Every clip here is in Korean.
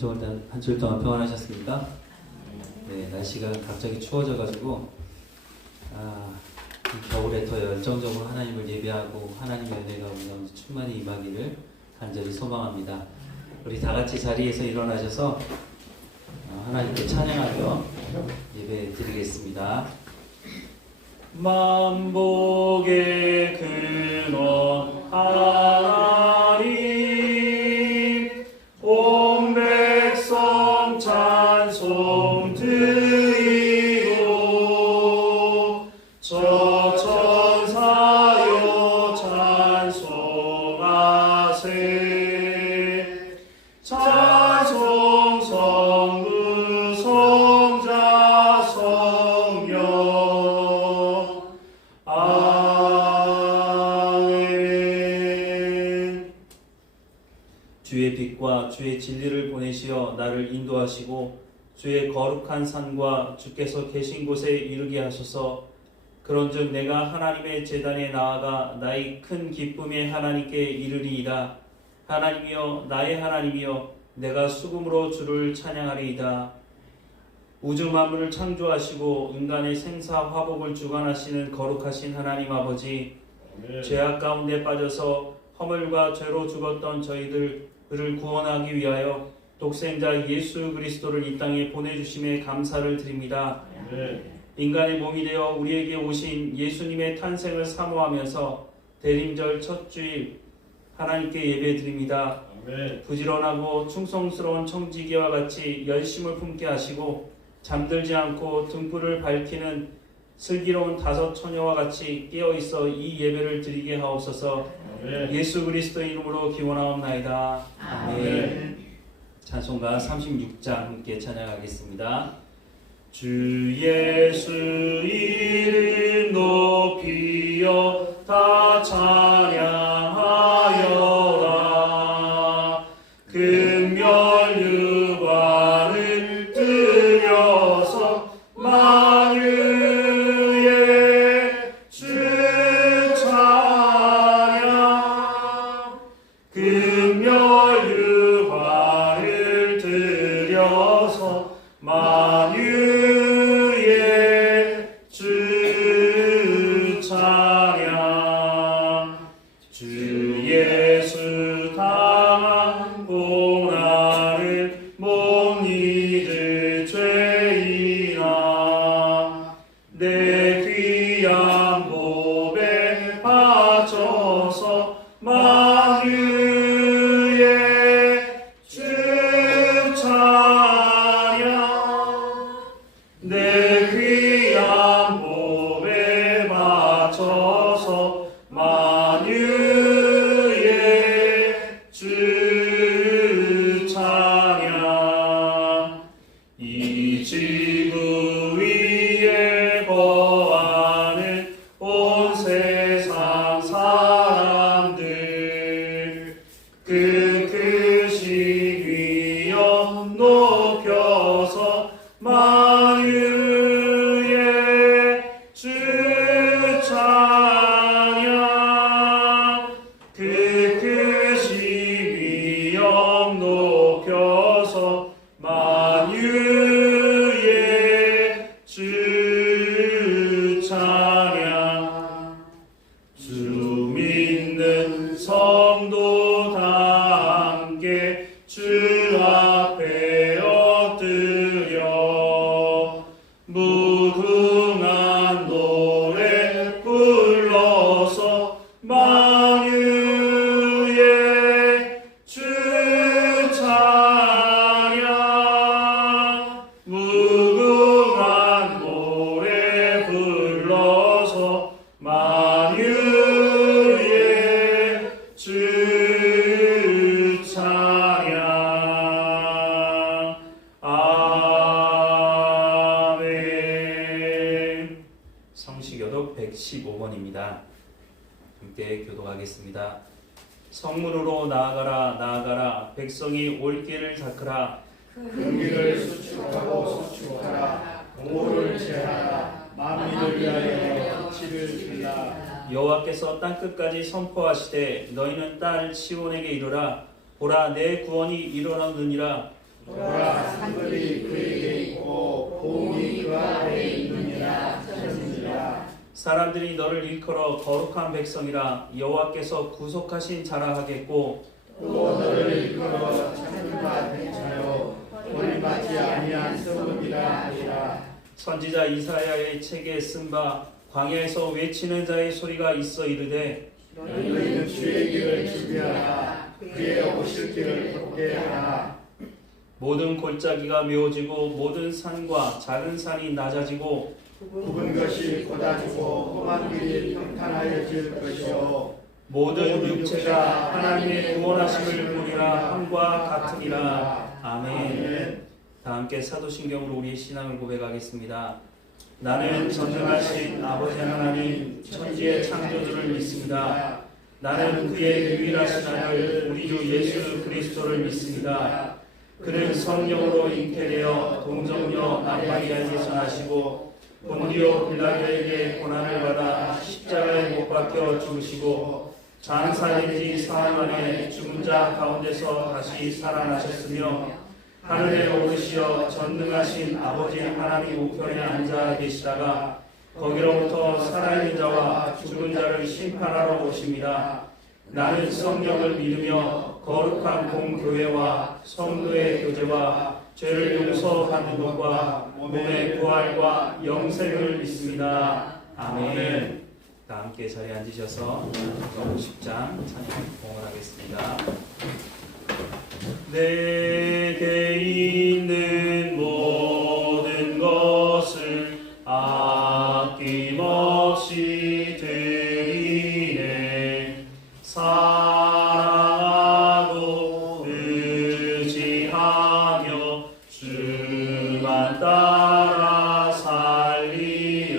한 주일 동안 평안하셨습니까? 네, 날씨가 갑자기 추워져가지고 이 겨울에 더 열정적으로 하나님을 예배하고 하나님의 은혜가 우리 가운데 충만히 임하기를 간절히 소망합니다. 우리 다 같이 자리에서 일어나셔서 하나님께 찬양하며 예배 드리겠습니다. 만복의 근원 하나님, 온 백성 찬송 드리고 저 천사여 찬송하세. 찬송 성부 성자 성령. 아멘. 주의 빛과 주의 진리를 보내시어 나를 인도하시고 주의 거룩한 산과 주께서 계신 곳에 이르게 하소서. 그런즉 내가 하나님의 제단에 나아가 나의 큰 기쁨의 하나님께 이르리이다. 하나님이여, 나의 하나님이여, 내가 수금으로 주를 찬양하리이다. 우주 만물을 창조하시고 인간의 생사 화복을 주관하시는 거룩하신 하나님 아버지, 죄악 가운데 빠져서 허물과 죄로 죽었던 저희들을 구원하기 위하여 독생자 예수 그리스도를 이 땅에 보내주심에 감사를 드립니다. 인간의 몸이 되어 우리에게 오신 예수님의 탄생을 사모하면서 대림절 첫 주일 하나님께 예배드립니다. 부지런하고 충성스러운 청지기와 같이 열심을 품게 하시고 잠들지 않고 등불을 밝히는 슬기로운 다섯 처녀와 같이 깨어있어 이 예배를 드리게 하옵소서. 예수 그리스도의 이름으로 기원하옵나이다. 아멘. 찬송가 36장 함께 찬양하겠습니다. 주 예수 이름 높이여 다 찬양하여라. 금멸 유관을 들여서 만유의 주 찬양. 금멸 유관을 들여서 만유의 주 찬양. 주 예수 당한 고난을 못 잊을 죄인아, 내 귀한 몸에 바쳐서 만유의 주 찬양. 내 귀한 몸에 바쳐서 만유의 주 찬양. 이 지구 위에 거하는 온 세상 사람들, 그 크신 위엄 높여서 만유의 주 찬양. 그 크신 위엄 높여서 만유의 주 찬양. 주 믿는 성도 다 함께 주 앞에 엎드려 무궁한 노래 불러서 만유의 주 찬양. 무궁한 노래 불러서 만유의 주 찬양. 아멘. 성시교독 115번입니다. 함께 교독하겠습니다. 성문으로 나아가라, 나아가라. 백성이 올 길을 닦으라. 그 길을 수축하고 수축하라. 공로를 제하라. 만민을 위하여 빛을 빌라. 여호와께서 땅끝까지 선포하시되 너희는 딸 시온에게 이르라. 보라, 내 구원이 일어나느니라. 보라 산들이 그에게 있고 공이 그 아래에 있느니라 하셨느니라. 사람들이 너를 일컬어 거룩한 백성이라 여호와께서 구속하신 자라 하겠고 또 너를 일컬어 찾은 바 된 자요 버림받지 아니한 성읍이라 하리라. 선지자 이사야의 책에 쓴 바 광야에서 외치는 자의 소리가 있어 이르되 너희는 주의 길을 준비하라. 그의 오실 길을 걷게 하라. 모든 골짜기가 메워지고 모든 산과 작은 산이 낮아지고 굽은 것이 곧아지고 험한 길이 평탄하여질 것이요 모든 육체가 하나님의 구원하심을 보리라 함과 같으니라. 아멘. 다 함께 사도신경으로 우리의 신앙을 고백하겠습니다. 나는 전능하신 아버지 하나님 천지의 창조주를 믿습니다. 나는 그의 유일하신 아들 우리 주 예수 그리스도를 믿습니다. 그는 성령으로 잉태되어 동정녀 마리아에게서 나시고 본디오 빌라도에게 고난을 받아 십자가에 못 박혀 죽으시고 장사된 지 사흘 만에 죽은 자 가운데서 다시 살아나셨으며 하늘에 오르시어 전능하신 아버지 하나님 우편에 앉아 계시다가 거기로부터 살아있는 자와 죽은 자를 심판하러 오십니다. 나는 성령을 믿으며 거룩한 공교회와 성도의 교제와 죄를 용서받는 것과 몸의 부활과 영생을 믿습니다. 아멘. 다 함께 자리에 앉으셔서 50장 찬양 봉헌하겠습니다. 내게 있는 모든 것을 아낌없이 드리네. 사랑하고 의지하며 주만 따라 살리라.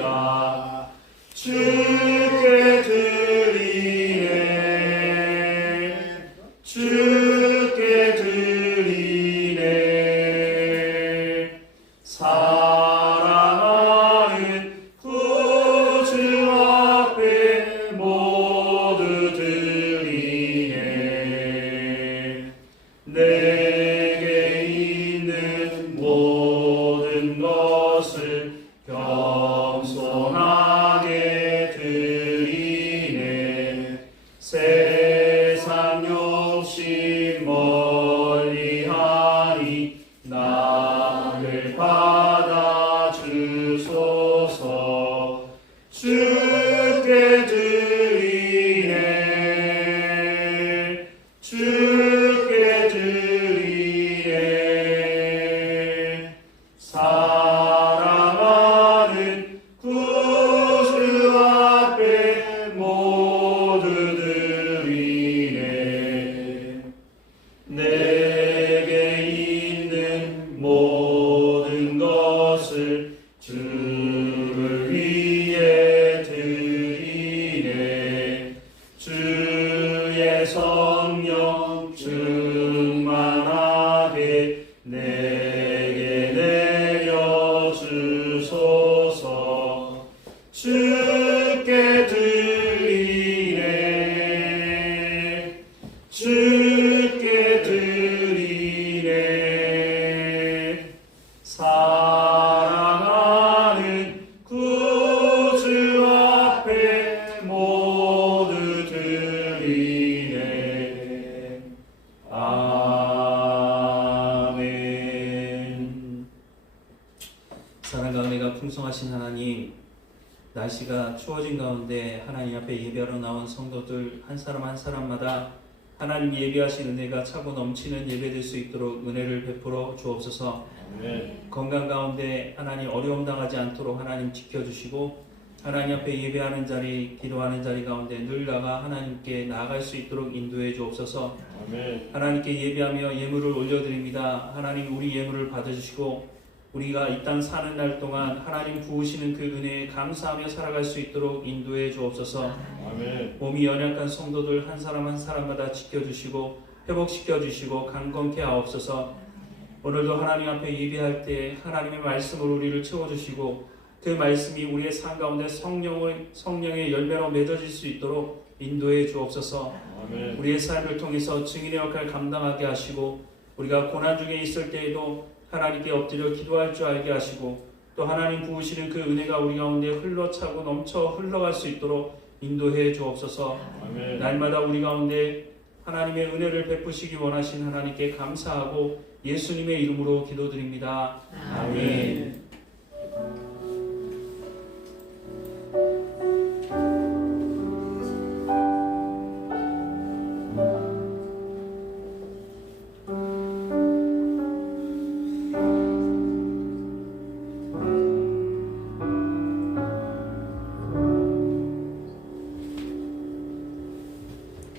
주께 드리네. 주께 드리네. 사랑하는 구주 앞에 모두 드리네. 내게 있는 모든 것을 겸손하게 드리네. 세상 욕심 멀리하니 나를 받아 주소서. 주께 드리네. 주께 드리네. 사랑하는 구주 앞에 모두 드리네. 내게 있는 모든 것을 주를 위해 드리네. 주의 성령 충만하게 내게 내려주소서. 주께 드리네. 주께 드리네. 사랑하는 구주 앞에 모두 드리네. 아멘. 사랑과 은혜가 풍성하신 하나님, 날씨가 추워진 가운데 하나님 앞에 예배하러 나온 성도들 한 사람 한 사람마다 하나님 예배하신 은혜가 차고 넘치는 예배될 수 있도록 은혜를 베풀어 주옵소서. 건강 가운데 하나님 어려움 당하지 않도록 하나님 지켜주시고 하나님 앞에 예배하는 자리, 기도하는 자리 가운데 늘 나가 하나님께 나아갈 수 있도록 인도해 주옵소서. 하나님께 예배하며 예물을 올려드립니다. 하나님 우리 예물을 받아주시고 우리가 이 땅 사는 날 동안 하나님 부으시는 그 은혜에 감사하며 살아갈 수 있도록 인도해 주옵소서. 몸이 연약한 성도들 한 사람 한 사람마다 지켜주시고 회복시켜 주시고 강건케 하옵소서. 오늘도 하나님 앞에 예배할 때 하나님의 말씀으로 우리를 채워주시고 그 말씀이 우리의 삶 가운데 성령의 열매로 맺어질 수 있도록 인도해 주옵소서. 우리의 삶을 통해서 증인의 역할을 감당하게 하시고 우리가 고난 중에 있을 때에도 하나님께 엎드려 기도할 줄 알게 하시고 또 하나님 부으시는 그 은혜가 우리 가운데 흘러차고 넘쳐 흘러갈 수 있도록 인도해 주옵소서. 아멘. 날마다 우리 가운데 하나님의 은혜를 베푸시기 원하신 하나님께 감사하고 예수님의 이름으로 기도드립니다. 아멘.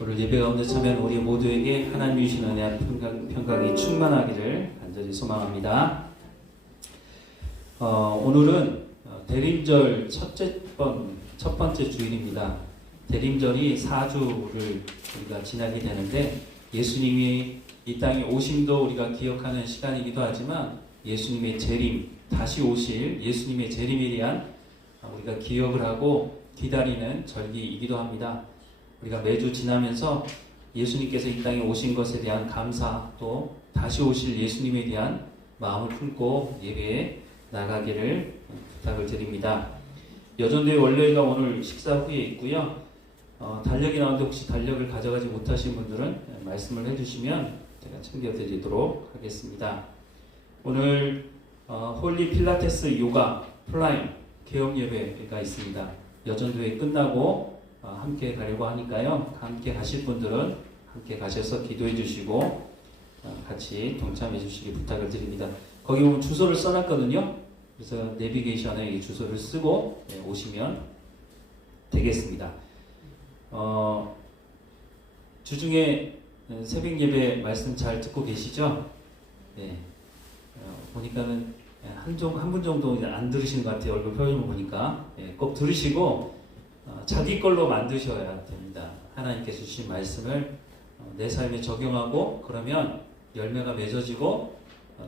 오늘 예배 가운데 참여한 우리 모두에게 하나님 주신 은혜와 평강이 충만하기를 간절히 소망합니다. 오늘은 대림절 첫 번째 주일입니다. 대림절이 4주를 우리가 지나게 되는데 예수님이 이 땅에 오심도 우리가 기억하는 시간이기도 하지만 예수님의 재림, 다시 오실 예수님의 재림에 대한 우리가 기억을 하고 기다리는 절기이기도 합니다. 우리가 매주 지나면서 예수님께서 이 땅에 오신 것에 대한 감사 또 다시 오실 예수님에 대한 마음을 품고 예배에 나가기를 부탁을 드립니다. 여전도의 원로회가 오늘 식사 후에 있고요. 달력이 나오는데 혹시 달력을 가져가지 못하신 분들은 말씀을 해주시면 제가 챙겨드리도록 하겠습니다. 오늘 홀리 필라테스 요가 플라잉 개업 예배가 있습니다. 여전도회 끝나고 함께 가려고 하니까요. 함께 가실 분들은 함께 가셔서 기도해 주시고 같이 동참해 주시기 부탁을 드립니다. 거기 보면 주소를 써놨거든요. 그래서 내비게이션에 이 주소를 쓰고 오시면 되겠습니다. 주중에 새벽 예배 말씀 잘 듣고 계시죠? 네. 보니까는 한 분 정도 안 들으시는 것 같아요. 얼굴 표정을 보니까. 꼭 들으시고 자기 걸로 만드셔야 됩니다. 하나님께서 주신 말씀을 내 삶에 적용하고 그러면 열매가 맺어지고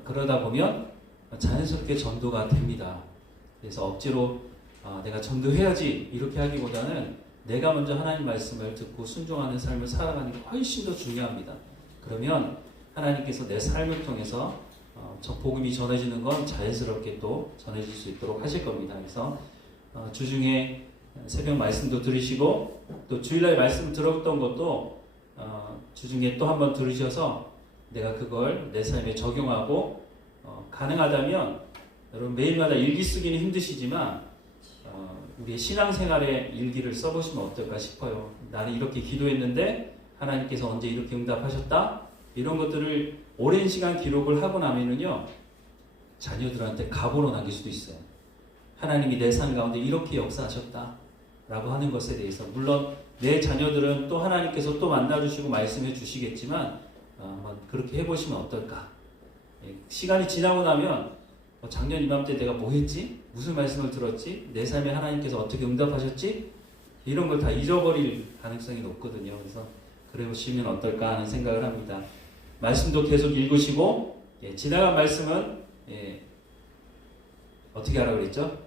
그러다 보면 자연스럽게 전도가 됩니다. 그래서 억지로 내가 전도해야지 이렇게 하기보다는 내가 먼저 하나님 말씀을 듣고 순종하는 삶을 살아가는 게 훨씬 더 중요합니다. 그러면 하나님께서 내 삶을 통해서 저 복음이 전해지는 건 자연스럽게 또 전해질 수 있도록 하실 겁니다. 그래서 주중에 새벽 말씀도 들으시고 또 주일날 말씀 들었던 것도 주중에 또 한번 들으셔서 내가 그걸 내 삶에 적용하고 가능하다면 여러분 매일마다 일기 쓰기는 힘드시지만 우리의 신앙생활에 일기를 써보시면 어떨까 싶어요. 나는 이렇게 기도했는데 하나님께서 언제 이렇게 응답하셨다? 이런 것들을 오랜 시간 기록을 하고 나면은요 자녀들한테 가보로 남길 수도 있어요. 하나님이 내 삶 가운데 이렇게 역사하셨다 라고 하는 것에 대해서 물론 내 자녀들은 또 하나님께서 또 만나주시고 말씀해 주시겠지만 한번 그렇게 해보시면 어떨까. 시간이 지나고 나면 작년 이맘때 내가 뭐 했지? 무슨 말씀을 들었지? 내 삶에 하나님께서 어떻게 응답하셨지? 이런 걸 다 잊어버릴 가능성이 높거든요. 그래서 그래 보시면 어떨까 하는 생각을 합니다. 말씀도 계속 읽으시고 지나간 말씀은 어떻게 하라고 그랬죠?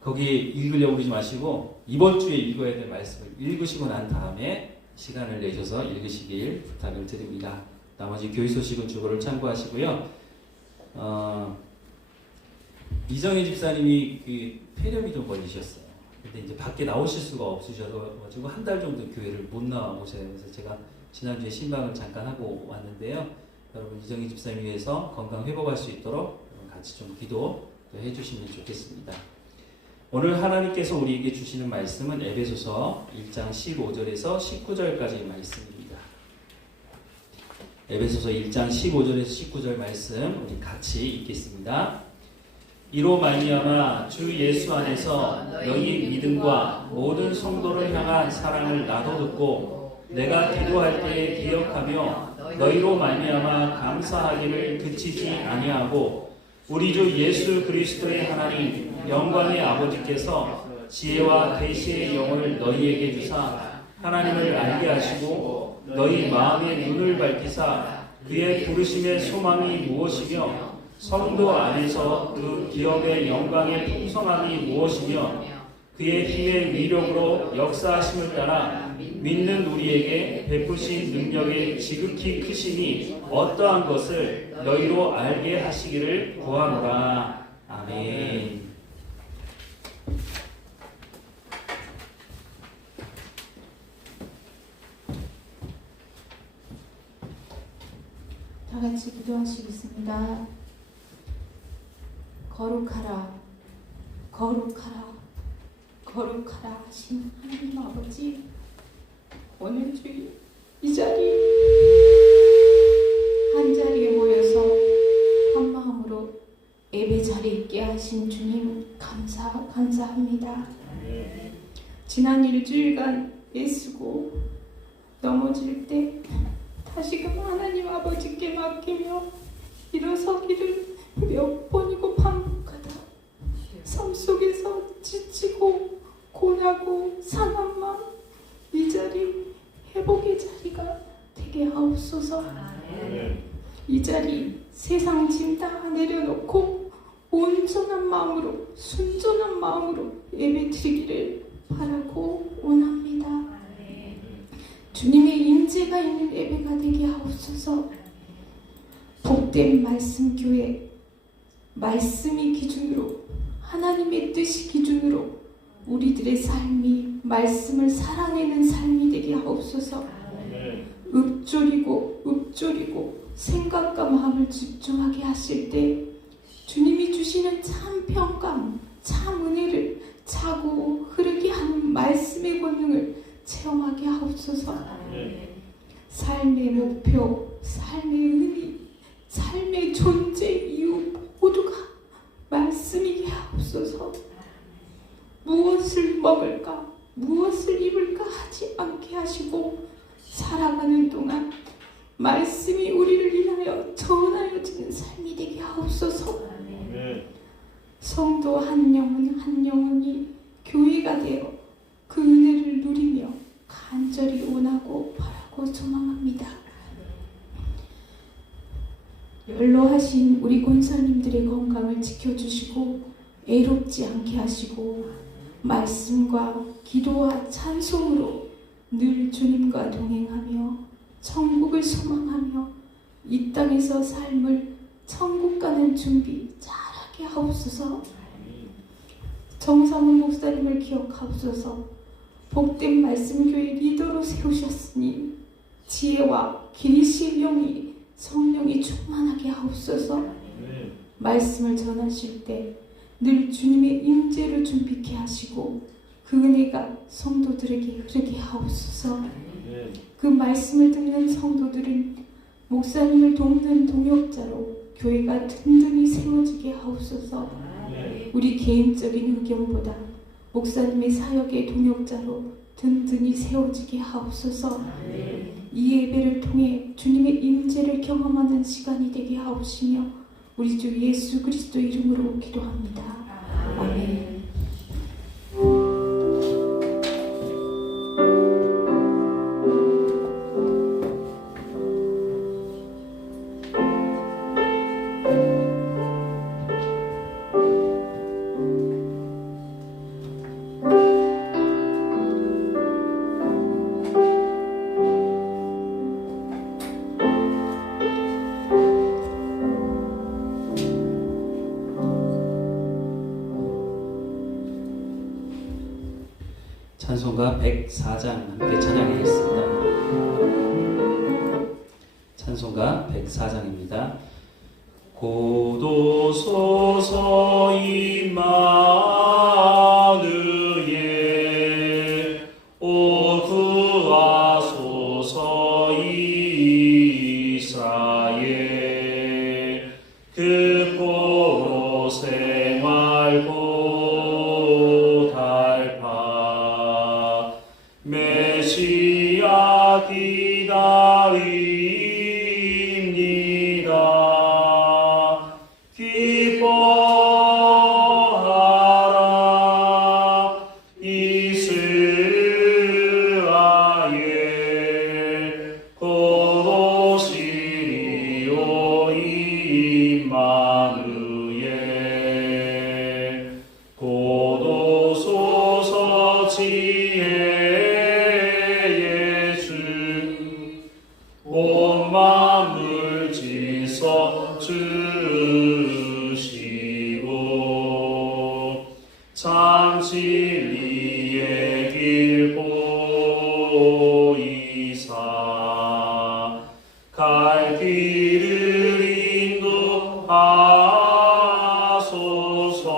거기 읽으려고 그러지 마시고 이번 주에 읽어야 될 말씀을 읽으시고 난 다음에 시간을 내셔서 읽으시길 부탁을 드립니다. 나머지 교회 소식은 주보를 참고하시고요. 이정희 집사님이 그 폐렴이 좀 걸리셨어요. 근데 이제 밖에 나오실 수가 없으셔가지고 한 달 정도 교회를 못 나오셔요. 그래서 제가 지난주에 신방을 잠깐 하고 왔는데요. 여러분 이정희 집사님 위해서 건강 회복할 수 있도록 같이 좀 기도해 주시면 좋겠습니다. 오늘 하나님께서 우리에게 주시는 말씀은 에베소서 1장 15절에서 19절까지의 말씀입니다. 에베소서 1장 15절에서 19절 말씀 우리 같이 읽겠습니다. 이로 말미암아 주 예수 안에서 너희 믿음과 모든 성도를 향한 사랑을 나도 듣고 내가 기도할 때에 기억하며 너희로 말미암아 감사하기를 그치지 아니하고 우리 주 예수 그리스도의 하나님 영광의 아버지께서 지혜와 계시의 영을 너희에게 주사 하나님을 알게 하시고 너희 마음의 눈을 밝히사 그의 부르심의 소망이 무엇이며 성도 안에서 그 기업의 영광의 풍성함이 무엇이며 그의 힘의 위력으로 역사하심을 따라 믿는 우리에게 베푸신 능력의 지극히 크심이 어떠한 것을 너희로 알게 하시기를 구하노라. 아멘. 다 같이 기도하시겠습니다. 거룩하라, 거룩하라, 거룩하라 하신 하나님 아버지, 오늘 주일 이 자리 한 자리에 모여서 한 마음으로 예배 자리에 있게 하신 주님 감사합니다. 지난 일주일간 애쓰고 넘어질 때 다시금 하나님 아버지께 맡기며 일어서기를 몇 번이고 반복하다 삶 속에서 지치고 고나고 상한 마음 이 자리 회복의 자리가 되게 하옵소서. 이 자리 세상 짐 다 내려놓고 온전한 마음으로 순전한 마음으로 예배 드리기를 바라고 원합니다. 주님의 임재가 있는 예배가 되게 하옵소서. 복된 말씀 교회, 말씀이 기준으로 하나님의 뜻이 기준으로 우리들의 삶이 말씀을 살아내는 삶이 되게 하옵소서. 읊조리고 생각과 마음을 집중하게 하실 때 주님이 주시는 참 평강, 참 은혜를 차고 흐르게 하는 말씀의 권능을 체험하게 하옵소서. 삶의 목표, 삶의 의미, 삶의 존재 이유 모두가 말씀이게 하옵소서. 무엇을 먹을까, 무엇을 입을까 하지 않게 하시고 살아가는 동안 말씀이 우리를 인하여 전하여지는 삶이 되게 하옵소서. 성도 한 영혼 한 영혼이 교회가 되어 그 은혜를 누리며 간절히 원하고 바라고 소망합니다. 연로하신 우리 권사님들의 건강을 지켜주시고 애롭지 않게 하시고 말씀과 기도와 찬송으로 늘 주님과 동행하며 천국을 소망하며 이 땅에서 삶을 천국 가는 준비 잘하게 하옵소서. 정상훈 목사님을 기억하옵소서. 복된 말씀교회 리더로 세우셨으니 지혜와 계시의 영이 성령이 충만하게 하옵소서. 말씀을 전하실 때 늘 주님의 임재를 준비케 하시고 그 은혜가 성도들에게 흐르게 하옵소서. 그 말씀을 듣는 성도들은 목사님을 돕는 동역자로 교회가 든든히 세워지게 하옵소서. 우리 개인적인 의견보다 목사님의 사역의 동역자로 든든히 세워지게 하옵소서. 이 예배를 통해 주님의 임재를 경험하는 시간이 되게 하옵시며 우리 주 예수 그리스도 이름으로 기도합니다. 아멘. 찬송가 104장 함께 찬양하겠습니다. 찬송가 104장입니다. 고도소서 임마누엘 오 구하소서 이스라엘 그 포로 생활고 달파 메시아 기다립니다. 기뻐하라 이스라엘 고도시리오 임마누엘 고도소서 지혜의 주 온 만물 지서 주시고 참 진리의 길 보이사 갈 길을 인도하소서.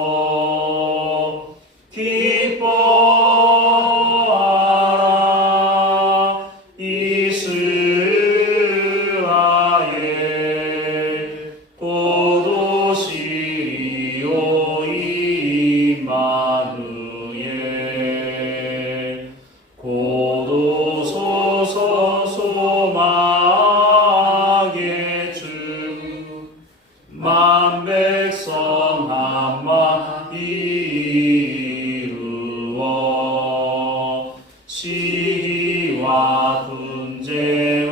기뻐하라 이스라엘 곧 오시리오 임마누엘 곧 오소서 소망의 주 만 백성 한마 이루어 시기와 분쟁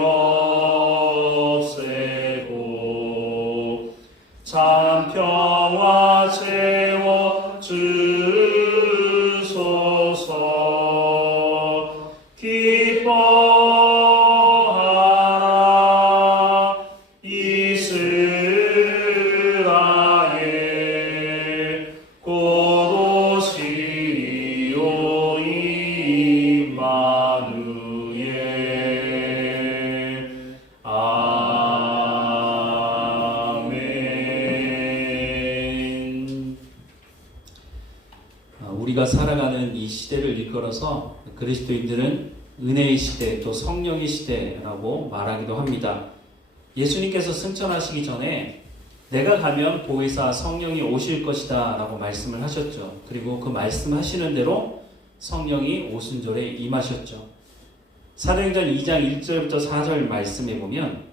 없애고 참 평화 채워 주소서. 기뻐하라 이스라엘 곧 오시리오 임마누엘. 아멘. 우리가 살아가는 이 시대를 일컬어서 그리스도인들은 은혜의 시대 또 성령의 시대라고 말하기도 합니다. 예수님께서 승천하시기 전에 내가 가면 보혜사 성령이 오실 것이다 라고 말씀을 하셨죠. 그리고 그 말씀하시는 대로 성령이 오순절에 임하셨죠. 사도행전 2장 1절부터 4절 말씀에 보면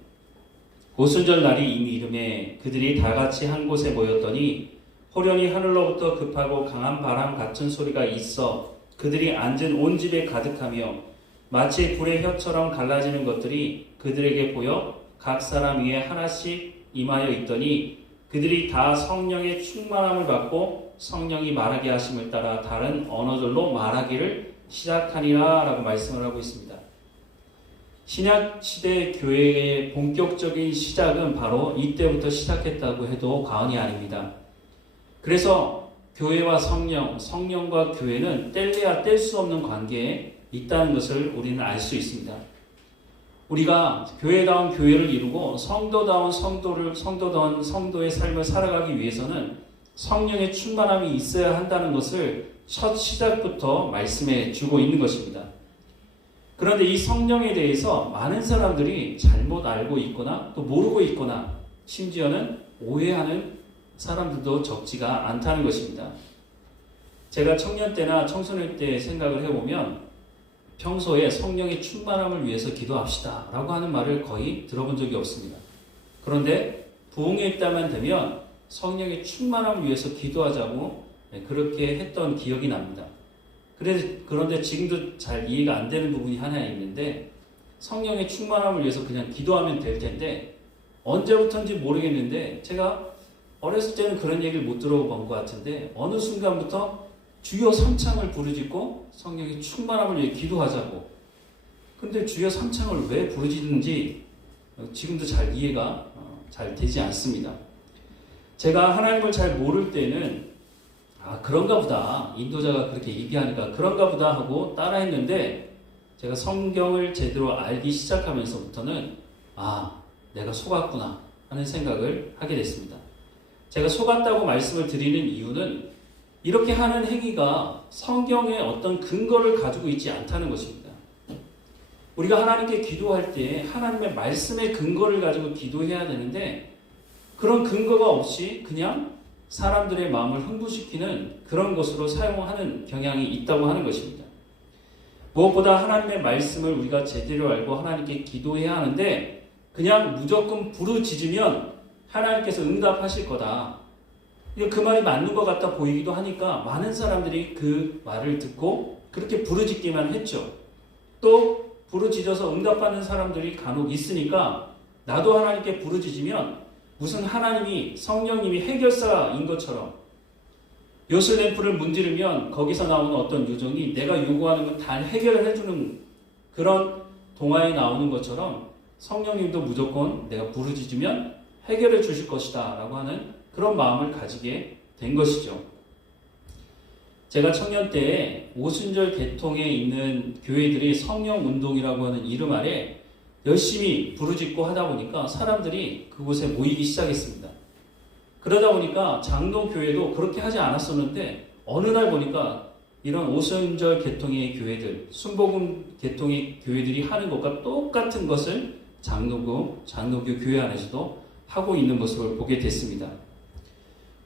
오순절 날이 이미 이름에 그들이 다 같이 한 곳에 모였더니 호련히 하늘로부터 급하고 강한 바람 같은 소리가 있어 그들이 앉은 온 집에 가득하며 마치 불의 혀처럼 갈라지는 것들이 그들에게 보여 각 사람 위에 하나씩 임하여 있더니 그들이 다 성령의 충만함을 받고 성령이 말하게 하심을 따라 다른 언어들로 말하기를 시작하니라 라고 말씀을 하고 있습니다. 신약시대 교회의 본격적인 시작은 바로 이때부터 시작했다고 해도 과언이 아닙니다. 그래서 교회와 성령, 성령과 교회는 뗄래야 뗄 수 없는 관계에 있다는 것을 우리는 알 수 있습니다. 우리가 교회다운 교회를 이루고 성도다운 성도의 삶을 살아가기 위해서는 성령의 충만함이 있어야 한다는 것을 첫 시작부터 말씀해 주고 있는 것입니다. 그런데 이 성령에 대해서 많은 사람들이 잘못 알고 있거나 또 모르고 있거나 심지어는 오해하는 사람들도 적지가 않다는 것입니다. 제가 청년 때나 청소년 때 생각을 해보면 평소에 성령의 충만함을 위해서 기도합시다 라고 하는 말을 거의 들어본 적이 없습니다. 그런데 부흥회 때만 되면 성령의 충만함을 위해서 기도하자고 그렇게 했던 기억이 납니다. 그런데 지금도 잘 이해가 안 되는 부분이 하나 있는데 성령의 충만함을 위해서 그냥 기도하면 될 텐데 언제부터인지 모르겠는데 제가 어렸을 때는 그런 얘기를 못 들어본 것 같은데 어느 순간부터 주여 삼창을 부르짖고 성령의 충만함을 위해 기도하자고. 근데 주여 삼창을 왜 부르짖는지 지금도 잘 이해가 잘 되지 않습니다. 제가 하나님을 잘 모를 때는 그런가 보다, 인도자가 그렇게 얘기하니까 그런가 보다 하고 따라했는데 제가 성경을 제대로 알기 시작하면서부터는 내가 속았구나 하는 생각을 하게 됐습니다. 제가 속았다고 말씀을 드리는 이유는 이렇게 하는 행위가 성경의 어떤 근거를 가지고 있지 않다는 것입니다. 우리가 하나님께 기도할 때 하나님의 말씀의 근거를 가지고 기도해야 되는데 그런 근거가 없이 그냥 사람들의 마음을 흥분시키는 그런 것으로 사용하는 경향이 있다고 하는 것입니다. 무엇보다 하나님의 말씀을 우리가 제대로 알고 하나님께 기도해야 하는데 그냥 무조건 부르짖으면 하나님께서 응답하실 거다. 그 말이 맞는 것 같아 보이기도 하니까 많은 사람들이 그 말을 듣고 그렇게 부르짖기만 했죠. 또 부르짖어서 응답하는 사람들이 간혹 있으니까 나도 하나님께 부르짖으면 무슨 하나님이 성령님이 해결사인 것처럼 요술램프를 문지르면 거기서 나오는 어떤 요정이 내가 요구하는 건 다 해결을 해주는 그런 동화에 나오는 것처럼 성령님도 무조건 내가 부르짖으면 해결해 주실 것이다 라고 하는 그런 마음을 가지게 된 것이죠. 제가 청년 때에 오순절 계통에 있는 교회들이 성령운동이라고 하는 이름 아래 열심히 부르짖고 하다 보니까 사람들이 그곳에 모이기 시작했습니다. 그러다 보니까 장로교회도 그렇게 하지 않았었는데 어느 날 보니까 이런 오순절 계통의 교회들, 순복음 계통의 교회들이 하는 것과 똑같은 것을 장로교 교회 안에서도 하고 있는 모습을 보게 됐습니다.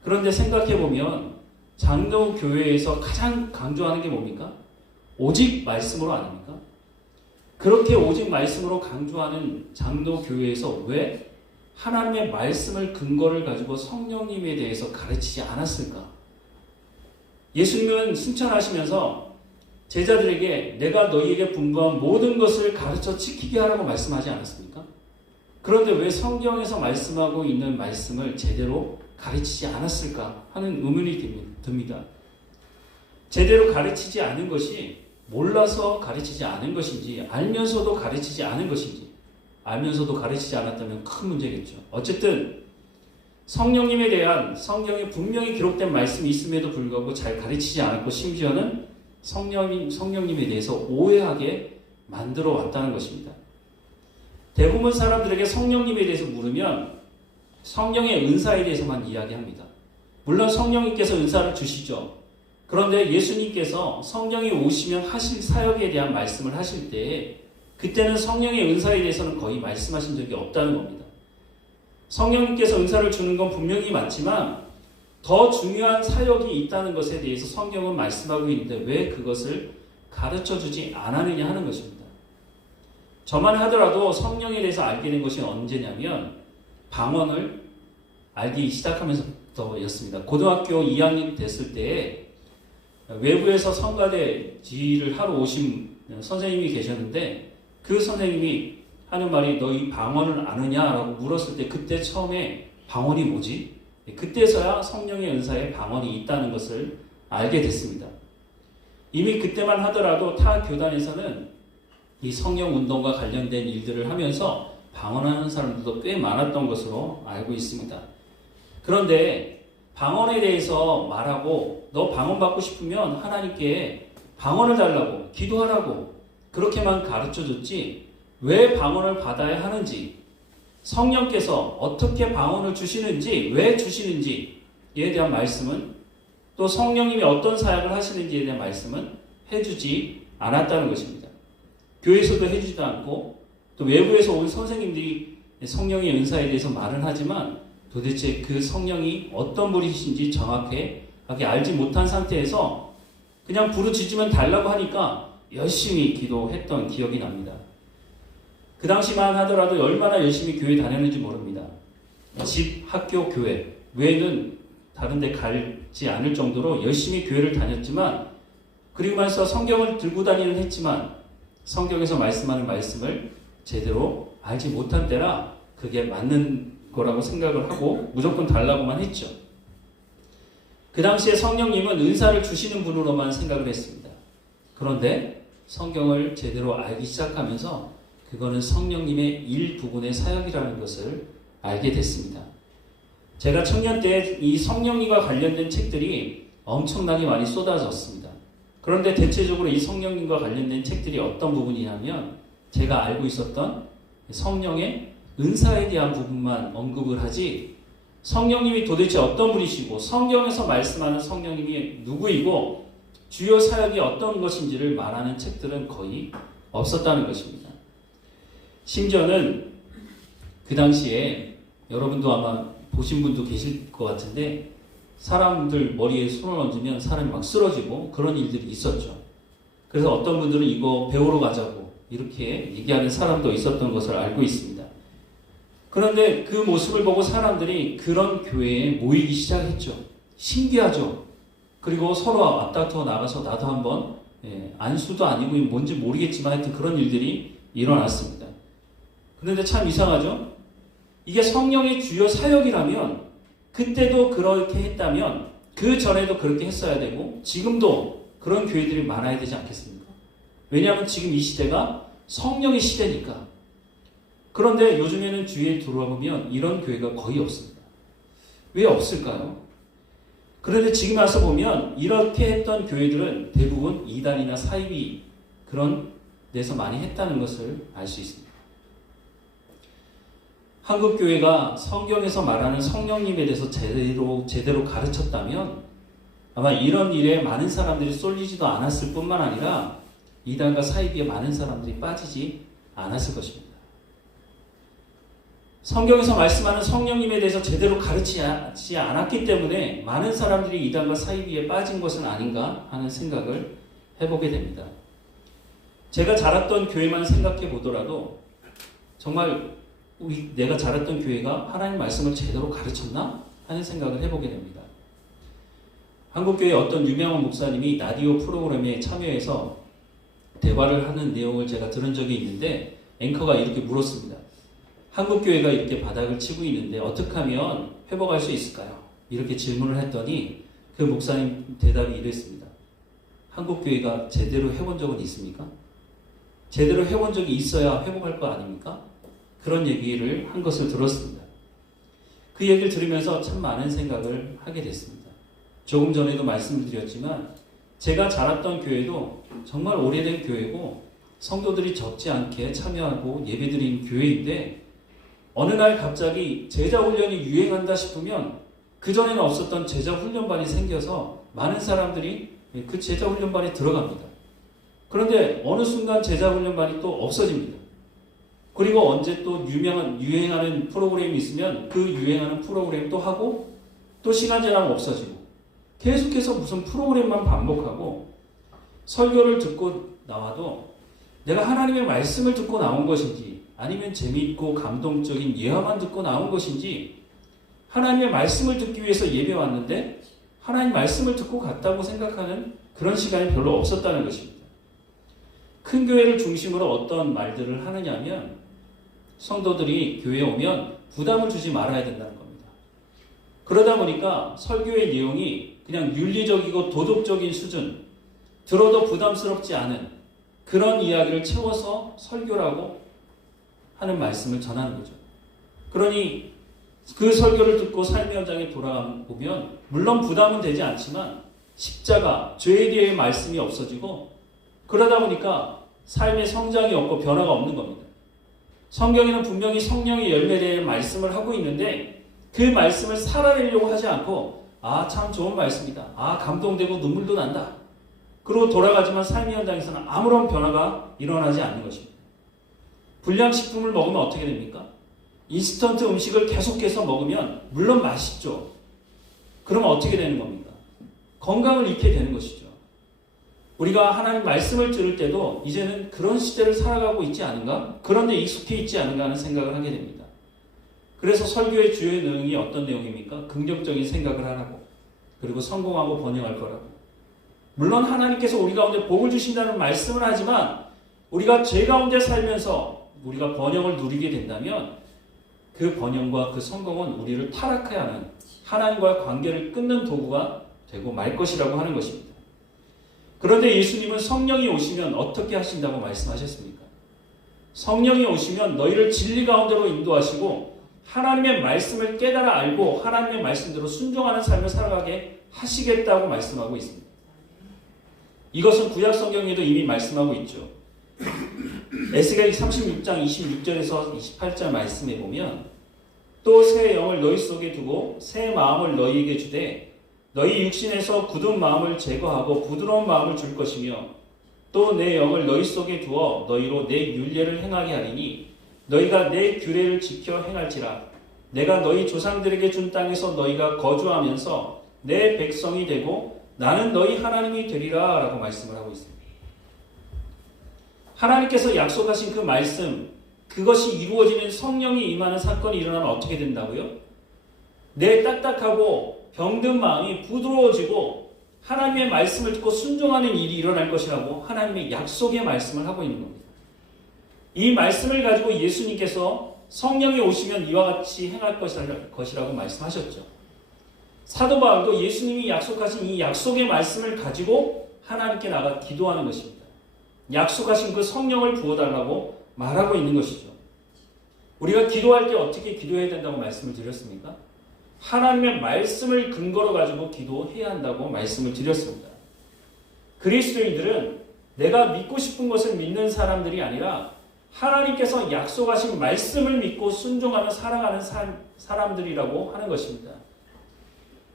그런데 생각해보면 장로교회에서 가장 강조하는 게 뭡니까? 오직 말씀으로 아닙니까? 그렇게 오직 말씀으로 강조하는 장로교회에서 왜 하나님의 말씀을 근거를 가지고 성령님에 대해서 가르치지 않았을까? 예수님은 승천하시면서 제자들에게 내가 너희에게 분부한 모든 것을 가르쳐 지키게 하라고 말씀하지 않았습니까? 그런데 왜 성경에서 말씀하고 있는 말씀을 제대로 가르치지 않았을까 하는 의문이 듭니다. 제대로 가르치지 않은 것이 몰라서 가르치지 않은 것인지 알면서도 가르치지 않은 것인지 알면서도 가르치지 않았다면 큰 문제겠죠. 어쨌든 성령님에 대한 성경에 분명히 기록된 말씀이 있음에도 불구하고 잘 가르치지 않았고 심지어는 성령님에 대해서 오해하게 만들어 왔다는 것입니다. 대부분 사람들에게 성령님에 대해서 물으면 성령의 은사에 대해서만 이야기합니다. 물론 성령님께서 은사를 주시죠. 그런데 예수님께서 성령이 오시면 하실 사역에 대한 말씀을 하실 때 그때는 성령의 은사에 대해서는 거의 말씀하신 적이 없다는 겁니다. 성령님께서 은사를 주는 건 분명히 맞지만 더 중요한 사역이 있다는 것에 대해서 성경은 말씀하고 있는데 왜 그것을 가르쳐주지 않았느냐 하는 것입니다. 저만 하더라도 성령에 대해서 알게 된 것이 언제냐면 방언을 알기 시작하면서부터였습니다. 고등학교 2학년 됐을 때 외부에서 성가대 지휘를 하러 오신 선생님이 계셨는데 그 선생님이 하는 말이 너희 방언을 아느냐라고 물었을 때 그때 처음에 방언이 뭐지? 그때서야 성령의 은사에 방언이 있다는 것을 알게 됐습니다. 이미 그때만 하더라도 타 교단에서는 이 성령 운동과 관련된 일들을 하면서 방언하는 사람들도 꽤 많았던 것으로 알고 있습니다. 그런데 방언에 대해서 말하고 너 방언 받고 싶으면 하나님께 방언을 달라고 기도하라고 그렇게만 가르쳐줬지 왜 방언을 받아야 하는지 성령께서 어떻게 방언을 주시는지 왜 주시는지에 대한 말씀은 또 성령님이 어떤 사역을 하시는지에 대한 말씀은 해주지 않았다는 것입니다. 교회에서도 해주지도 않고 또 외부에서 온 선생님들이 성령의 은사에 대해서 말은 하지만 도대체 그 성령이 어떤 분이신지 정확하게 알지 못한 상태에서 그냥 부르짖으면 달라고 하니까 열심히 기도했던 기억이 납니다. 그 당시만 하더라도 얼마나 열심히 교회 다녔는지 모릅니다. 집, 학교, 교회 외에는 다른 데 가지 않을 정도로 열심히 교회를 다녔지만 그리고 나서 성경을 들고 다니는 했지만 성경에서 말씀하는 말씀을 제대로 알지 못한 때라 그게 맞는 거라고 생각을 하고 무조건 달라고만 했죠. 그 당시에 성령님은 은사를 주시는 분으로만 생각을 했습니다. 그런데 성경을 제대로 알기 시작하면서 그거는 성령님의 일부분의 사역이라는 것을 알게 됐습니다. 제가 청년 때 이 성령님과 관련된 책들이 엄청나게 많이 쏟아졌습니다. 그런데 대체적으로 이 성령님과 관련된 책들이 어떤 부분이냐면 제가 알고 있었던 성령의 은사에 대한 부분만 언급을 하지 성령님이 도대체 어떤 분이시고 성경에서 말씀하는 성령님이 누구이고 주요 사역이 어떤 것인지를 말하는 책들은 거의 없었다는 것입니다. 심지어는 그 당시에 여러분도 아마 보신 분도 계실 것 같은데 사람들 머리에 손을 얹으면 사람이 막 쓰러지고 그런 일들이 있었죠. 그래서 어떤 분들은 이거 배우러 가자고 이렇게 얘기하는 사람도 있었던 것을 알고 있습니다. 그런데 그 모습을 보고 사람들이 그런 교회에 모이기 시작했죠. 신기하죠. 그리고 서로 앞다투어 나가서 나도 한번 안수도 아니고 뭔지 모르겠지만 하여튼 그런 일들이 일어났습니다. 그런데 참 이상하죠. 이게 성령의 주요 사역이라면 그때도 그렇게 했다면 그 전에도 그렇게 했어야 되고 지금도 그런 교회들이 많아야 되지 않겠습니까? 왜냐하면 지금 이 시대가 성령의 시대니까. 그런데 요즘에는 주위에 들어보면 이런 교회가 거의 없습니다. 왜 없을까요? 그런데 지금 와서 보면 이렇게 했던 교회들은 대부분 이단이나 사이비 그런 데서 많이 했다는 것을 알 수 있습니다. 한국 교회가 성경에서 말하는 성령님에 대해서 제대로 가르쳤다면 아마 이런 일에 많은 사람들이 쏠리지도 않았을 뿐만 아니라 이단과 사이비에 많은 사람들이 빠지지 않았을 것입니다. 성경에서 말씀하는 성령님에 대해서 제대로 가르치지 않았기 때문에 많은 사람들이 이단과 사이비에 빠진 것은 아닌가 하는 생각을 해보게 됩니다. 제가 자랐던 교회만 생각해 보더라도 정말 내가 자랐던 교회가 하나님 말씀을 제대로 가르쳤나 하는 생각을 해보게 됩니다. 한국교회 어떤 유명한 목사님이 라디오 프로그램에 참여해서 대화를 하는 내용을 제가 들은 적이 있는데 앵커가 이렇게 물었습니다. 한국교회가 이렇게 바닥을 치고 있는데 어떻게 하면 회복할 수 있을까요? 이렇게 질문을 했더니 그 목사님 대답이 이랬습니다. 한국교회가 제대로 해본 적은 있습니까? 제대로 해본 적이 있어야 회복할 거 아닙니까? 그런 얘기를 한 것을 들었습니다. 그 얘기를 들으면서 참 많은 생각을 하게 됐습니다. 조금 전에도 말씀드렸지만 제가 자랐던 교회도 정말 오래된 교회고 성도들이 적지 않게 참여하고 예배드린 교회인데 어느 날 갑자기 제자훈련이 유행한다 싶으면 그전에는 없었던 제자훈련반이 생겨서 많은 사람들이 그 제자훈련반에 들어갑니다. 그런데 어느 순간 제자훈련반이 또 없어집니다. 그리고 언제 또 유행하는 프로그램이 있으면 그 유행하는 프로그램 또 하고 또 시간 지나면 없어지고 계속해서 무슨 프로그램만 반복하고 설교를 듣고 나와도 내가 하나님의 말씀을 듣고 나온 것인지 아니면 재미있고 감동적인 예화만 듣고 나온 것인지 하나님의 말씀을 듣기 위해서 예배 왔는데 하나님 말씀을 듣고 갔다고 생각하는 그런 시간이 별로 없었다는 것입니다. 큰 교회를 중심으로 어떤 말들을 하느냐면 성도들이 교회에 오면 부담을 주지 말아야 된다는 겁니다. 그러다 보니까 설교의 내용이 그냥 윤리적이고 도덕적인 수준, 들어도 부담스럽지 않은 그런 이야기를 채워서 설교라고 하는 말씀을 전하는 거죠. 그러니 그 설교를 듣고 삶의 현장에 돌아보면 물론 부담은 되지 않지만 십자가, 죄에 대해 말씀이 없어지고 그러다 보니까 삶의 성장이 없고 변화가 없는 겁니다. 성경에는 분명히 성령의 열매에 대해 말씀을 하고 있는데 그 말씀을 살아내려고 하지 않고 아, 참 좋은 말씀이다. 아, 감동되고 눈물도 난다. 그러고 돌아가지만 삶의 현장에서는 아무런 변화가 일어나지 않는 것입니다. 불량식품을 먹으면 어떻게 됩니까? 인스턴트 음식을 계속해서 먹으면 물론 맛있죠. 그러면 어떻게 되는 겁니까? 건강을 잃게 되는 것이죠. 우리가 하나님 말씀을 들을 때도 이제는 그런 시대를 살아가고 있지 않은가? 그런데 익숙해 있지 않은가 하는 생각을 하게 됩니다. 그래서 설교의 주요 내용이 어떤 내용입니까? 긍정적인 생각을 하라고, 그리고 성공하고 번영할 거라고. 물론 하나님께서 우리 가운데 복을 주신다는 말씀을 하지만 우리가 죄 가운데 살면서 우리가 번영을 누리게 된다면 그 번영과 그 성공은 우리를 타락하게 하는 하나님과의 관계를 끊는 도구가 되고 말 것이라고 하는 것입니다. 그런데 예수님은 성령이 오시면 어떻게 하신다고 말씀하셨습니까? 성령이 오시면 너희를 진리 가운데로 인도하시고 하나님의 말씀을 깨달아 알고 하나님의 말씀대로 순종하는 삶을 살아가게 하시겠다고 말씀하고 있습니다. 이것은 구약 성경에도 이미 말씀하고 있죠. 에스겔 36장 26절에서 28절 말씀에 보면 또 새 영을 너희 속에 두고 새 마음을 너희에게 주되 너희 육신에서 굳은 마음을 제거하고 부드러운 마음을 줄 것이며 또 내 영을 너희 속에 두어 너희로 내 율례를 행하게 하리니 너희가 내 규례를 지켜 행할지라 내가 너희 조상들에게 준 땅에서 너희가 거주하면서 내 백성이 되고 나는 너희 하나님이 되리라 라고 말씀을 하고 있습니다. 하나님께서 약속하신 그 말씀, 그것이 이루어지는 성령이 임하는 사건이 일어나면 어떻게 된다고요? 내 딱딱하고 병든 마음이 부드러워지고 하나님의 말씀을 듣고 순종하는 일이 일어날 것이라고 하나님의 약속의 말씀을 하고 있는 겁니다. 이 말씀을 가지고 예수님께서 성령이 오시면 이와 같이 행할 것이라고 말씀하셨죠. 사도 바울도 예수님이 약속하신 이 약속의 말씀을 가지고 하나님께 나가 기도하는 것입니다. 약속하신 그 성령을 부어달라고 말하고 있는 것이죠. 우리가 기도할 때 어떻게 기도해야 된다고 말씀을 드렸습니까? 하나님의 말씀을 근거로 가지고 기도해야 한다고 말씀을 드렸습니다. 그리스도인들은 내가 믿고 싶은 것을 믿는 사람들이 아니라 하나님께서 약속하신 말씀을 믿고 순종하며 살아가는 사람들이라고 하는 것입니다.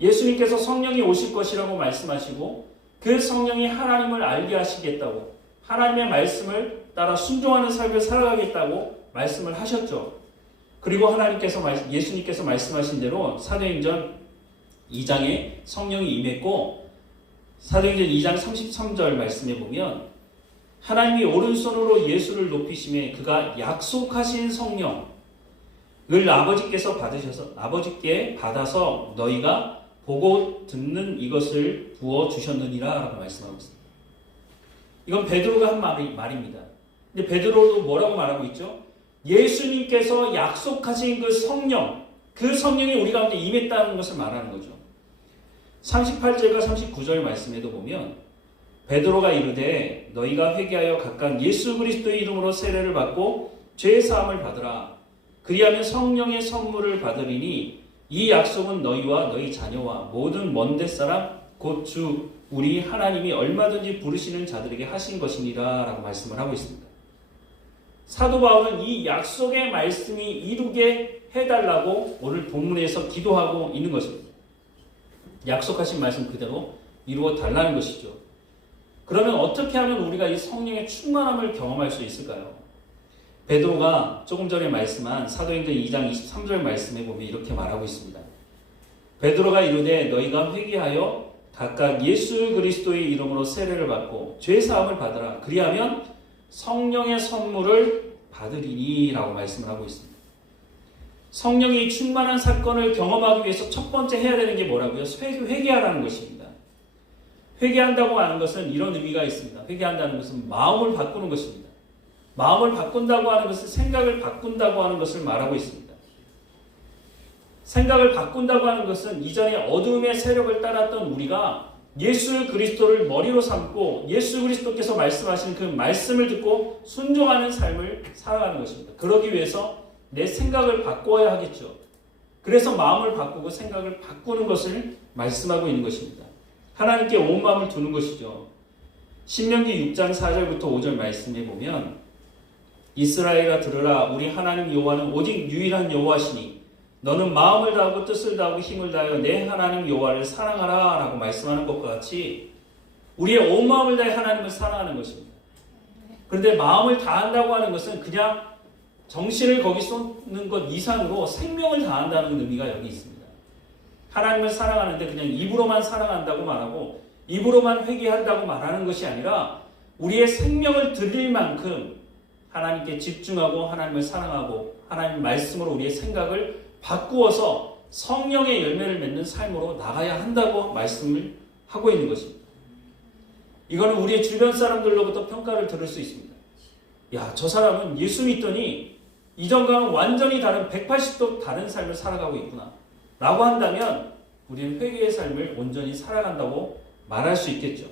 예수님께서 성령이 오실 것이라고 말씀하시고 그 성령이 하나님을 알게 하시겠다고, 하나님의 말씀을 따라 순종하는 삶을 살아가겠다고 말씀을 하셨죠. 그리고 예수님께서 말씀하신 대로 사도행전 2장에 성령이 임했고, 사도행전 2장 33절 말씀에 보면 하나님이 오른손으로 예수를 높이심에 그가 약속하신 성령을 아버지께 받아서 너희가 보고 듣는 이것을 부어 주셨느니라 라고 말씀하고 있습니다. 이건 베드로가 한 말입니다. 근데 베드로도 뭐라고 말하고 있죠? 예수님께서 약속하신 그 성령이 우리 가운데 임했다는 것을 말하는 거죠. 38절과 39절 말씀에도 보면 베드로가 이르되 너희가 회개하여 각각 예수 그리스도의 이름으로 세례를 받고 죄 사함을 받으라. 그리하면 성령의 선물을 받으리니 이 약속은 너희와 너희 자녀와 모든 먼데 사람 곧 주 우리 하나님이 얼마든지 부르시는 자들에게 하신 것이니라 라고 말씀을 하고 있습니다. 사도 바울은 이 약속의 말씀이 이루게 해달라고 오늘 본문에서 기도하고 있는 것입니다. 약속하신 말씀 그대로 이루어 달라는 것이죠. 그러면 어떻게 하면 우리가 이 성령의 충만함을 경험할 수 있을까요? 베드로가 조금 전에 말씀한 사도행전 2장 23절 말씀에 보면 이렇게 말하고 있습니다. 베드로가 이르되 너희가 회개하여 각각 예수 그리스도의 이름으로 세례를 받고 죄 사함을 받으라. 그리하면 성령의 선물을 받으리니 라고 말씀을 하고 있습니다. 성령이 충만한 사건을 경험하기 위해서 첫 번째 해야 되는 게 뭐라고요? 회개하라는 것입니다. 회개한다고 하는 것은 이런 의미가 있습니다. 회개한다는 것은 마음을 바꾸는 것입니다. 마음을 바꾼다고 하는 것은 생각을 바꾼다고 하는 것을 말하고 있습니다. 생각을 바꾼다고 하는 것은 이전에 어둠의 세력을 따랐던 우리가 예수 그리스도를 머리로 삼고 예수 그리스도께서 말씀하시는 그 말씀을 듣고 순종하는 삶을 살아가는 것입니다. 그러기 위해서 내 생각을 바꿔야 하겠죠. 그래서 마음을 바꾸고 생각을 바꾸는 것을 말씀하고 있는 것입니다. 하나님께 온 마음을 두는 것이죠. 신명기 6장 4절부터 5절 말씀에 보면 이스라엘아 들으라 우리 하나님 여호와는 오직 유일한 여호와시니 너는 마음을 다하고 뜻을 다하고 힘을 다하여 내 하나님 여호와를 사랑하라 라고 말씀하는 것과 같이 우리의 온 마음을 다해 하나님을 사랑하는 것입니다. 그런데 마음을 다한다고 하는 것은 그냥 정신을 거기 쏟는 것 이상으로 생명을 다한다는 의미가 여기 있습니다. 하나님을 사랑하는데 그냥 입으로만 사랑한다고 말하고 입으로만 회개한다고 말하는 것이 아니라 우리의 생명을 드릴 만큼 하나님께 집중하고 하나님을 사랑하고 하나님 말씀으로 우리의 생각을 바꾸어서 성령의 열매를 맺는 삶으로 나가야 한다고 말씀을 하고 있는 것입니다. 이거는 우리의 주변 사람들로부터 평가를 들을 수 있습니다. 야, 저 사람은 예수 믿더니 이전과는 완전히 다른 180도 다른 삶을 살아가고 있구나 라고 한다면 우리는 회개의 삶을 온전히 살아간다고 말할 수 있겠죠.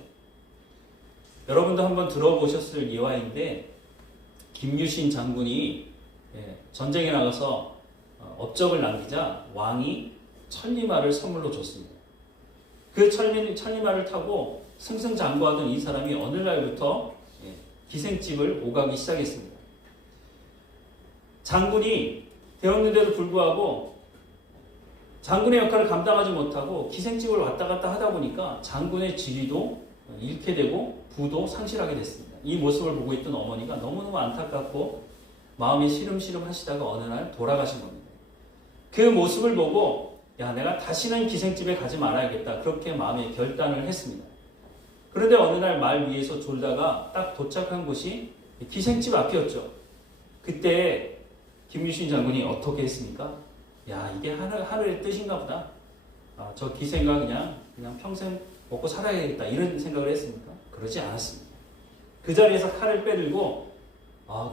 여러분도 한번 들어보셨을 예화인데 김유신 장군이 전쟁에 나가서 업적을 남기자 왕이 천리마를 선물로 줬습니다. 그 천리마를 타고 승승장구하던 이 사람이 어느 날부터 기생집을 오가기 시작했습니다. 장군이 되었는데도 불구하고 장군의 역할을 감당하지 못하고 기생집을 왔다 갔다 하다 보니까 장군의 지위도 잃게 되고 부도 상실하게 됐습니다. 이 모습을 보고 있던 어머니가 너무너무 안타깝고 마음이 시름시름 하시다가 어느 날 돌아가신 겁니다. 그 모습을 보고 야, 내가 다시는 기생집에 가지 말아야겠다 그렇게 마음에 결단을 했습니다. 그런데 어느 날 말 위에서 졸다가 딱 도착한 곳이 기생집 앞이었죠. 그때 김유신 장군이 어떻게 했습니까? 야, 이게 하늘의 뜻인가 보다. 저 기생과 그냥 평생 먹고 살아야겠다 이런 생각을 했습니까? 그러지 않았습니다. 그 자리에서 칼을 빼들고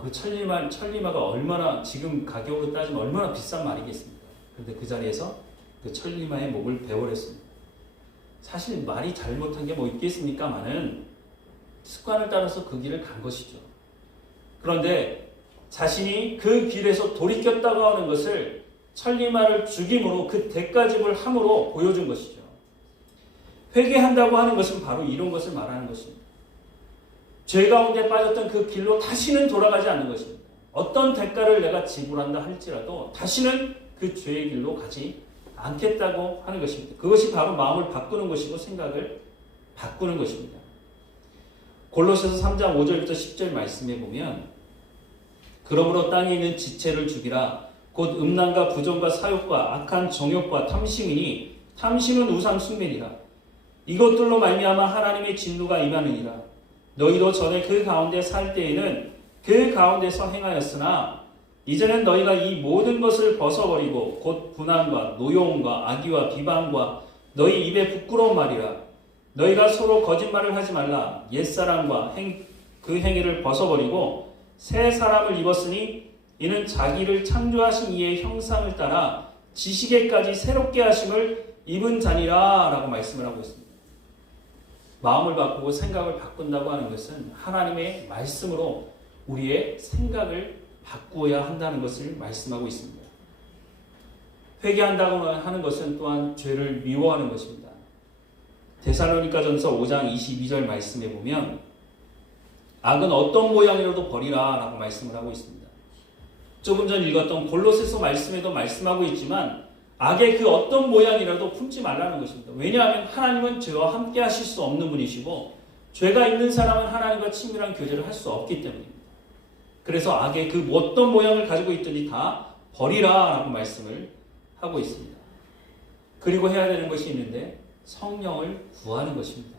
그 천리마가 얼마나 지금 가격으로 따지면 얼마나 비싼 말이겠습니까? 그런데 그 자리에서 그 천리마의 목을 베어냈습니다. 사실 말이 잘못한 게 뭐 있겠습니까마는 습관을 따라서 그 길을 간 것이죠. 그런데 자신이 그 길에서 돌이켰다고 하는 것을 천리마를 죽임으로 그 대가집을 함으로 보여준 것이죠. 회개한다고 하는 것은 바로 이런 것을 말하는 것입니다. 죄 가운데 빠졌던 그 길로 다시는 돌아가지 않는 것입니다. 어떤 대가를 내가 지불한다 할지라도 다시는 그 죄의 길로 가지 않겠다고 하는 것입니다. 그것이 바로 마음을 바꾸는 것이고 생각을 바꾸는 것입니다. 골로새서 3장 5절부터 10절 말씀에 보면 그러므로 땅에 있는 지체를 죽이라 곧 음란과 부정과 사욕과 악한 정욕과 탐심이니 탐심은 우상 숭배니라. 이것들로 말미암아 하나님의 진노가 임하느니라. 너희도 전에 그 가운데 살 때에는 그 가운데서 행하였으나 이제는 너희가 이 모든 것을 벗어버리고 곧 분한과 노여움과 악의와 비방과 너희 입에 부끄러운 말이라. 너희가 서로 거짓말을 하지 말라. 옛사람과 그 행위를 벗어버리고 새 사람을 입었으니 이는 자기를 창조하신 이의 형상을 따라 지식에까지 새롭게 하심을 입은 자니라 라고 말씀을 하고 있습니다. 마음을 바꾸고 생각을 바꾼다고 하는 것은 하나님의 말씀으로 우리의 생각을 바꾸어야 한다는 것을 말씀하고 있습니다. 회개한다고 하는 것은 또한 죄를 미워하는 것입니다. 데살로니가전서 5장 22절 말씀에 보면 악은 어떤 모양이라도 버리라 라고 말씀을 하고 있습니다. 조금 전 읽었던 골로새서 말씀에도 말씀하고 있지만 악의 그 어떤 모양이라도 품지 말라는 것입니다. 왜냐하면 하나님은 죄와 함께 하실 수 없는 분이시고 죄가 있는 사람은 하나님과 친밀한 교제를 할 수 없기 때문입니다. 그래서 악의 그 어떤 모양을 가지고 있든지 다 버리라 라고 말씀을 하고 있습니다. 그리고 해야 되는 것이 있는데 성령을 구하는 것입니다.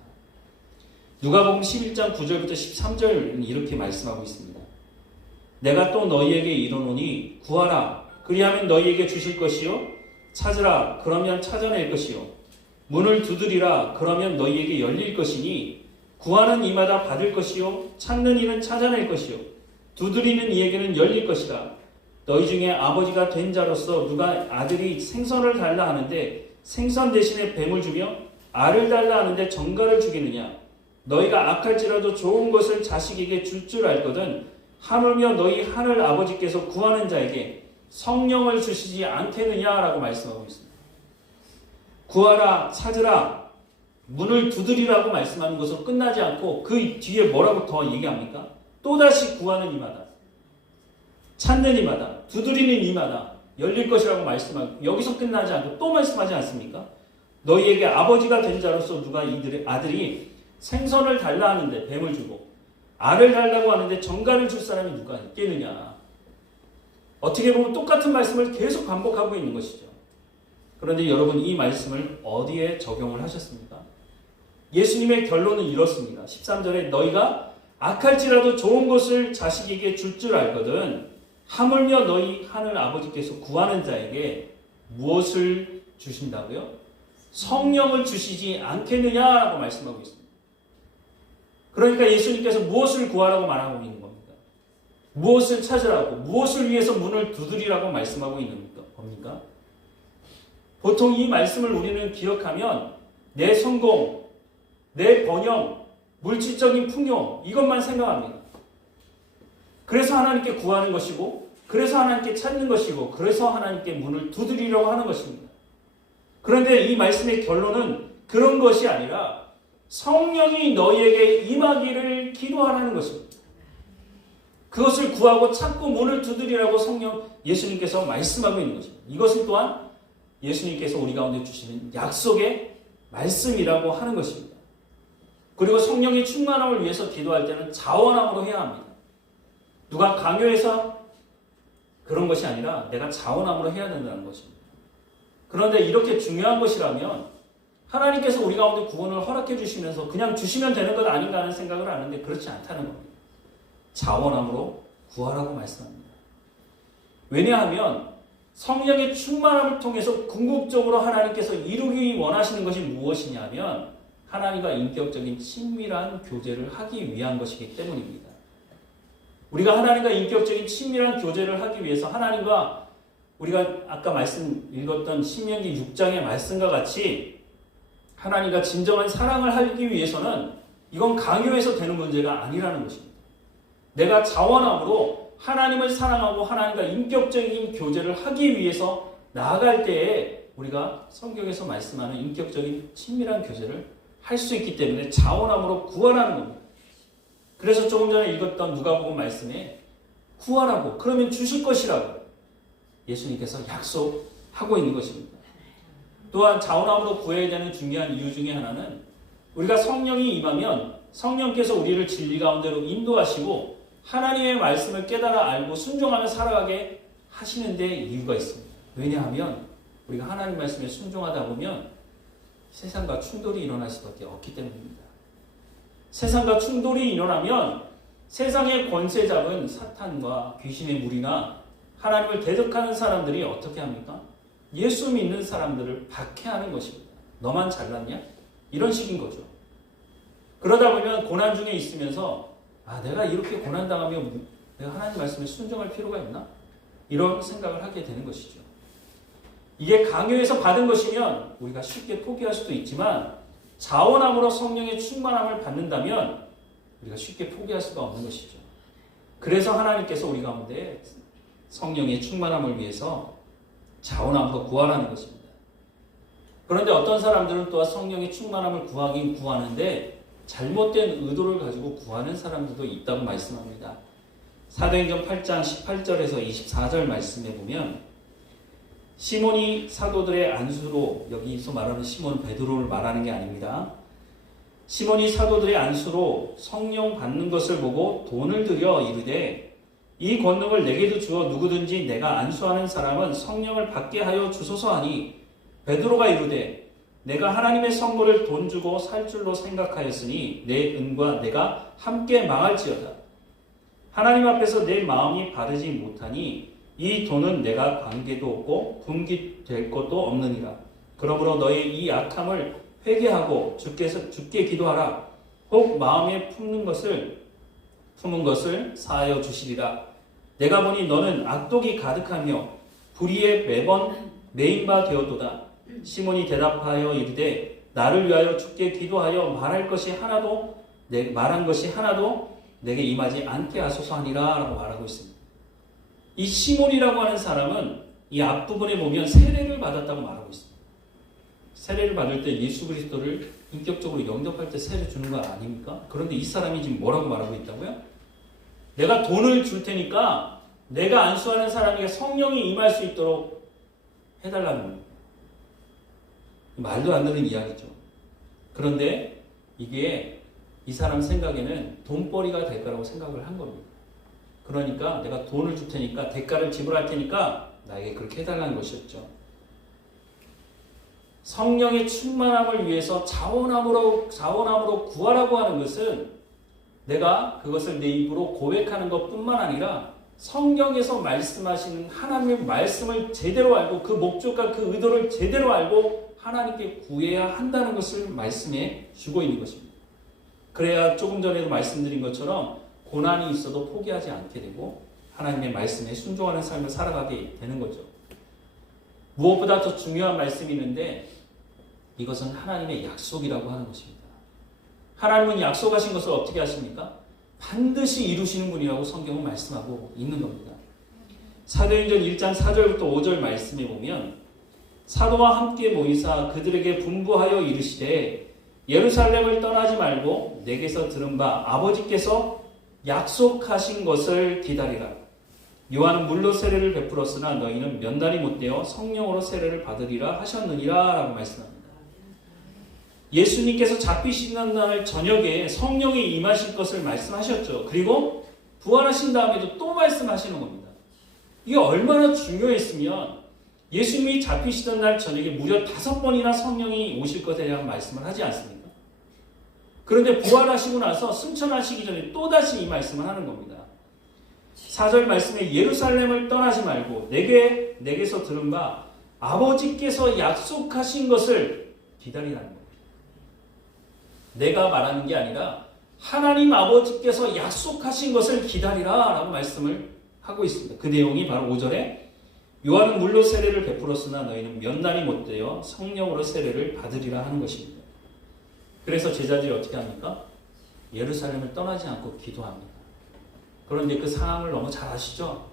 누가복음 11장 9절부터 13절은 이렇게 말씀하고 있습니다. 내가 또 너희에게 이르노니 구하라 그리하면 너희에게 주실 것이요 찾으라 그러면 찾아낼 것이요 문을 두드리라 그러면 너희에게 열릴 것이니 구하는 이마다 받을 것이요 찾는 이는 찾아낼 것이요 두드리는 이에게는 열릴 것이라. 너희 중에 아버지가 된 자로서 누가 아들이 생선을 달라 하는데 생선 대신에 뱀을 주며 알을 달라 하는데 정갈을 주겠느냐. 너희가 악할지라도 좋은 것을 자식에게 줄 줄 알거든 하물며 너희 하늘 아버지께서 구하는 자에게 성령을 주시지 않겠느냐라고 말씀하고 있습니다. 구하라 찾으라 문을 두드리라고 말씀하는 것으로 끝나지 않고 그 뒤에 뭐라고 더 얘기합니까? 또다시 구하는 이마다 찾는 이마다 두드리는 이마다 열릴 것이라고 말씀하고 여기서 끝나지 않고 또 말씀하지 않습니까? 너희에게 아버지가 된 자로서 누가 이들의 아들이 생선을 달라 하는데 뱀을 주고 알을 달라고 하는데 정갈을 줄 사람이 누가 있겠느냐. 어떻게 보면 똑같은 말씀을 계속 반복하고 있는 것이죠. 그런데 여러분 이 말씀을 어디에 적용을 하셨습니까? 예수님의 결론은 이렇습니다. 13절에 너희가 악할지라도 좋은 것을 자식에게 줄 줄 알거든 하물며 너희 하늘 아버지께서 구하는 자에게 무엇을 주신다고요? 성령을 주시지 않겠느냐라고 말씀하고 있습니다. 그러니까 예수님께서 무엇을 구하라고 말하고 있는 겁니까? 무엇을 찾으라고, 무엇을 위해서 문을 두드리라고 말씀하고 있는 겁니까? 보통 이 말씀을 우리는 기억하면 내 성공, 내 번영, 물질적인 풍요 이것만 생각합니다. 그래서 하나님께 구하는 것이고 그래서 하나님께 찾는 것이고 그래서 하나님께 문을 두드리려고 하는 것입니다. 그런데 이 말씀의 결론은 그런 것이 아니라 성령이 너희에게 임하기를 기도하라는 것입니다. 그것을 구하고 찾고 문을 두드리라고 예수님께서 말씀하고 있는 것입니다. 이것은 또한 예수님께서 우리 가운데 주시는 약속의 말씀이라고 하는 것입니다. 그리고 성령의 충만함을 위해서 기도할 때는 자원함으로 해야 합니다. 누가 강요해서 그런 것이 아니라 내가 자원함으로 해야 된다는 것입니다. 그런데 이렇게 중요한 것이라면 하나님께서 우리 가운데 구원을 허락해 주시면서 그냥 주시면 되는 것 아닌가 하는 생각을 하는데 그렇지 않다는 겁니다. 자원함으로 구하라고 말씀합니다. 왜냐하면 성령의 충만함을 통해서 궁극적으로 하나님께서 이루기 원하시는 것이 무엇이냐면 하나님과 인격적인 친밀한 교제를 하기 위한 것이기 때문입니다. 우리가 하나님과 인격적인 친밀한 교제를 하기 위해서 하나님과 우리가 아까 말씀 읽었던 신명기 6장의 말씀과 같이 하나님과 진정한 사랑을 하기 위해서는 이건 강요해서 되는 문제가 아니라는 것입니다. 내가 자원함으로 하나님을 사랑하고 하나님과 인격적인 교제를 하기 위해서 나아갈 때에 우리가 성경에서 말씀하는 인격적인 친밀한 교제를 할 수 있기 때문에 자원함으로 구하라는 겁니다. 그래서 조금 전에 읽었던 누가복음 말씀에 구하라고 그러면 주실 것이라고 예수님께서 약속하고 있는 것입니다. 또한 자원함으로 구해야 되는 중요한 이유 중에 하나는 우리가 성령이 임하면 성령께서 우리를 진리 가운데로 인도하시고 하나님의 말씀을 깨달아 알고 순종하며 살아가게 하시는 데 이유가 있습니다. 왜냐하면 우리가 하나님 말씀에 순종하다 보면 세상과 충돌이 일어날 수밖에 없기 때문입니다. 세상과 충돌이 일어나면 세상의 권세 잡은 사탄과 귀신의 무리나 하나님을 대적하는 사람들이 어떻게 합니까? 예수 믿는 사람들을 박해하는 것입니다. 너만 잘났냐? 이런 식인 거죠. 그러다 보면 고난 중에 있으면서 내가 이렇게 고난당하면 내가 하나님 말씀에 순종할 필요가 있나? 이런 생각을 하게 되는 것이죠. 이게 강요해서 받은 것이면 우리가 쉽게 포기할 수도 있지만 자원함으로 성령의 충만함을 받는다면 우리가 쉽게 포기할 수가 없는 것이죠. 그래서 하나님께서 우리 가운데 성령의 충만함을 위해서 자원함으로 구하라는 것입니다. 그런데 어떤 사람들은 또한 성령의 충만함을 구하긴 구하는데 잘못된 의도를 가지고 구하는 사람들도 있다고 말씀합니다. 사도행전 8장 18절에서 24절 말씀에 보면 시몬이 사도들의 안수로, 여기서 말하는 시몬은 베드로를 말하는 게 아닙니다. 시몬이 사도들의 안수로 성령 받는 것을 보고 돈을 들여 이르되 이 권능을 내게도 주어 누구든지 내가 안수하는 사람은 성령을 받게 하여 주소서 하니 베드로가 이르되 내가 하나님의 선물을 돈 주고 살 줄로 생각하였으니 내 은과 내가 함께 망할지어다. 하나님 앞에서 내 마음이 바르지 못하니 이 돈은 내가 관계도 없고 분깃될 것도 없느니라. 그러므로 너의 이 악함을 회개하고 주께 기도하라. 혹 마음에 품은 것을 사하여 주시리라. 내가 보니 너는 악독이 가득하며 불의에 매번 매인 바 되었도다. 시몬이 대답하여 이르되 나를 위하여 주께 기도하여 말한 것이 하나도 내게 임하지 않게 하소서 하니라 라고 말하고 있습니다. 이 시몬이라고 하는 사람은 이 앞부분에 보면 세례를 받았다고 말하고 있습니다. 세례를 받을 때 예수 그리스도를 인격적으로 영접할 때 세례 주는 거 아닙니까? 그런데 이 사람이 지금 뭐라고 말하고 있다고요? 내가 돈을 줄 테니까 내가 안수하는 사람에게 성령이 임할 수 있도록 해달라는 겁니다. 말도 안 되는 이야기죠. 그런데 이게 이 사람 생각에는 돈벌이가 될 거라고 생각을 한 겁니다. 그러니까 내가 돈을 줄 테니까 대가를 지불할 테니까 나에게 그렇게 해달라는 것이었죠. 성령의 충만함을 위해서 자원함으로 구하라고 하는 것은 내가 그것을 내 입으로 고백하는 것뿐만 아니라 성경에서 말씀하시는 하나님의 말씀을 제대로 알고 그 목적과 그 의도를 제대로 알고 하나님께 구해야 한다는 것을 말씀해 주고 있는 것입니다. 그래야 조금 전에도 말씀드린 것처럼 고난이 있어도 포기하지 않게 되고 하나님의 말씀에 순종하는 삶을 살아가게 되는 거죠. 무엇보다 더 중요한 말씀이 있는데 이것은 하나님의 약속이라고 하는 것입니다. 하나님은 약속하신 것을 어떻게 하십니까? 반드시 이루시는 분이라고 성경은 말씀하고 있는 겁니다. 사도행전 1장 4절부터 5절 말씀에 보면 사도와 함께 모이사 그들에게 분부하여 이르시되 예루살렘을 떠나지 말고 내게서 들은 바 아버지께서 약속하신 것을 기다리라. 요한은 물로 세례를 베풀었으나 너희는 몇 날이 못되어 성령으로 세례를 받으리라 하셨느니라 라고 말씀합니다. 예수님께서 잡히시는 날 저녁에 성령이 임하실 것을 말씀하셨죠. 그리고 부활하신 다음에도 또 말씀하시는 겁니다. 이게 얼마나 중요했으면 예수님이 잡히시던 날 저녁에 무려 5번이나 성령이 오실 것에 대한 말씀을 하지 않습니까? 그런데 부활하시고 나서 승천하시기 전에 또다시 이 말씀을 하는 겁니다. 4절 말씀에 예루살렘을 떠나지 말고 내게서 들은 바 아버지께서 약속하신 것을 기다리라는 겁니다. 내가 말하는 게 아니라 하나님 아버지께서 약속하신 것을 기다리라 라고 말씀을 하고 있습니다. 그 내용이 바로 5절에 요한은 물로 세례를 베풀었으나 너희는 몇 날이 못되어 성령으로 세례를 받으리라 하는 것입니다. 그래서 제자들이 어떻게 합니까? 예루살렘을 떠나지 않고 기도합니다. 그런데 그 상황을 너무 잘 아시죠?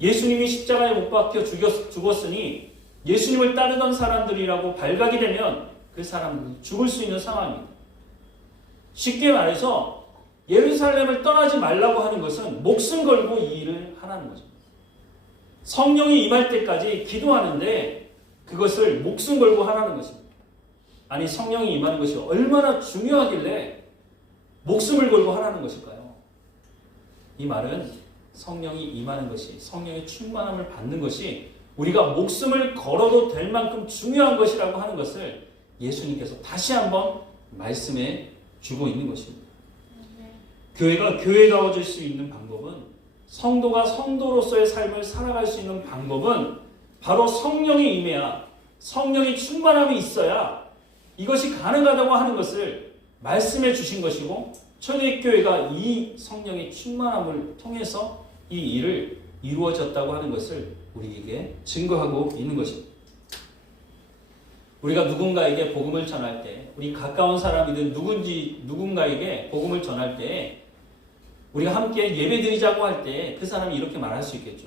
예수님이 십자가에 못 박혀 죽었으니 예수님을 따르던 사람들이라고 발각이 되면 그 사람은 죽을 수 있는 상황입니다. 쉽게 말해서 예루살렘을 떠나지 말라고 하는 것은 목숨 걸고 이 일을 하라는 거죠. 성령이 임할 때까지 기도하는데 그것을 목숨 걸고 하라는 것입니다. 아니, 성령이 임하는 것이 얼마나 중요하길래 목숨을 걸고 하라는 것일까요? 이 말은 성령이 임하는 것이, 성령의 충만함을 받는 것이 우리가 목숨을 걸어도 될 만큼 중요한 것이라고 하는 것을 예수님께서 다시 한번 말씀해 주고 있는 것입니다. 교회가 교회다워질 수 있는 방법은, 성도가 성도로서의 삶을 살아갈 수 있는 방법은 바로 성령이 임해야, 성령의 충만함이 있어야 이것이 가능하다고 하는 것을 말씀해 주신 것이고, 초대교회가 이 성령의 충만함을 통해서 이 일을 이루어졌다고 하는 것을 우리에게 증거하고 있는 것입니다. 우리가 누군가에게 복음을 전할 때, 우리 가까운 사람이든 누군가에게 복음을 전할 때 우리가 함께 예배드리자고 할 때 그 사람이 이렇게 말할 수 있겠죠.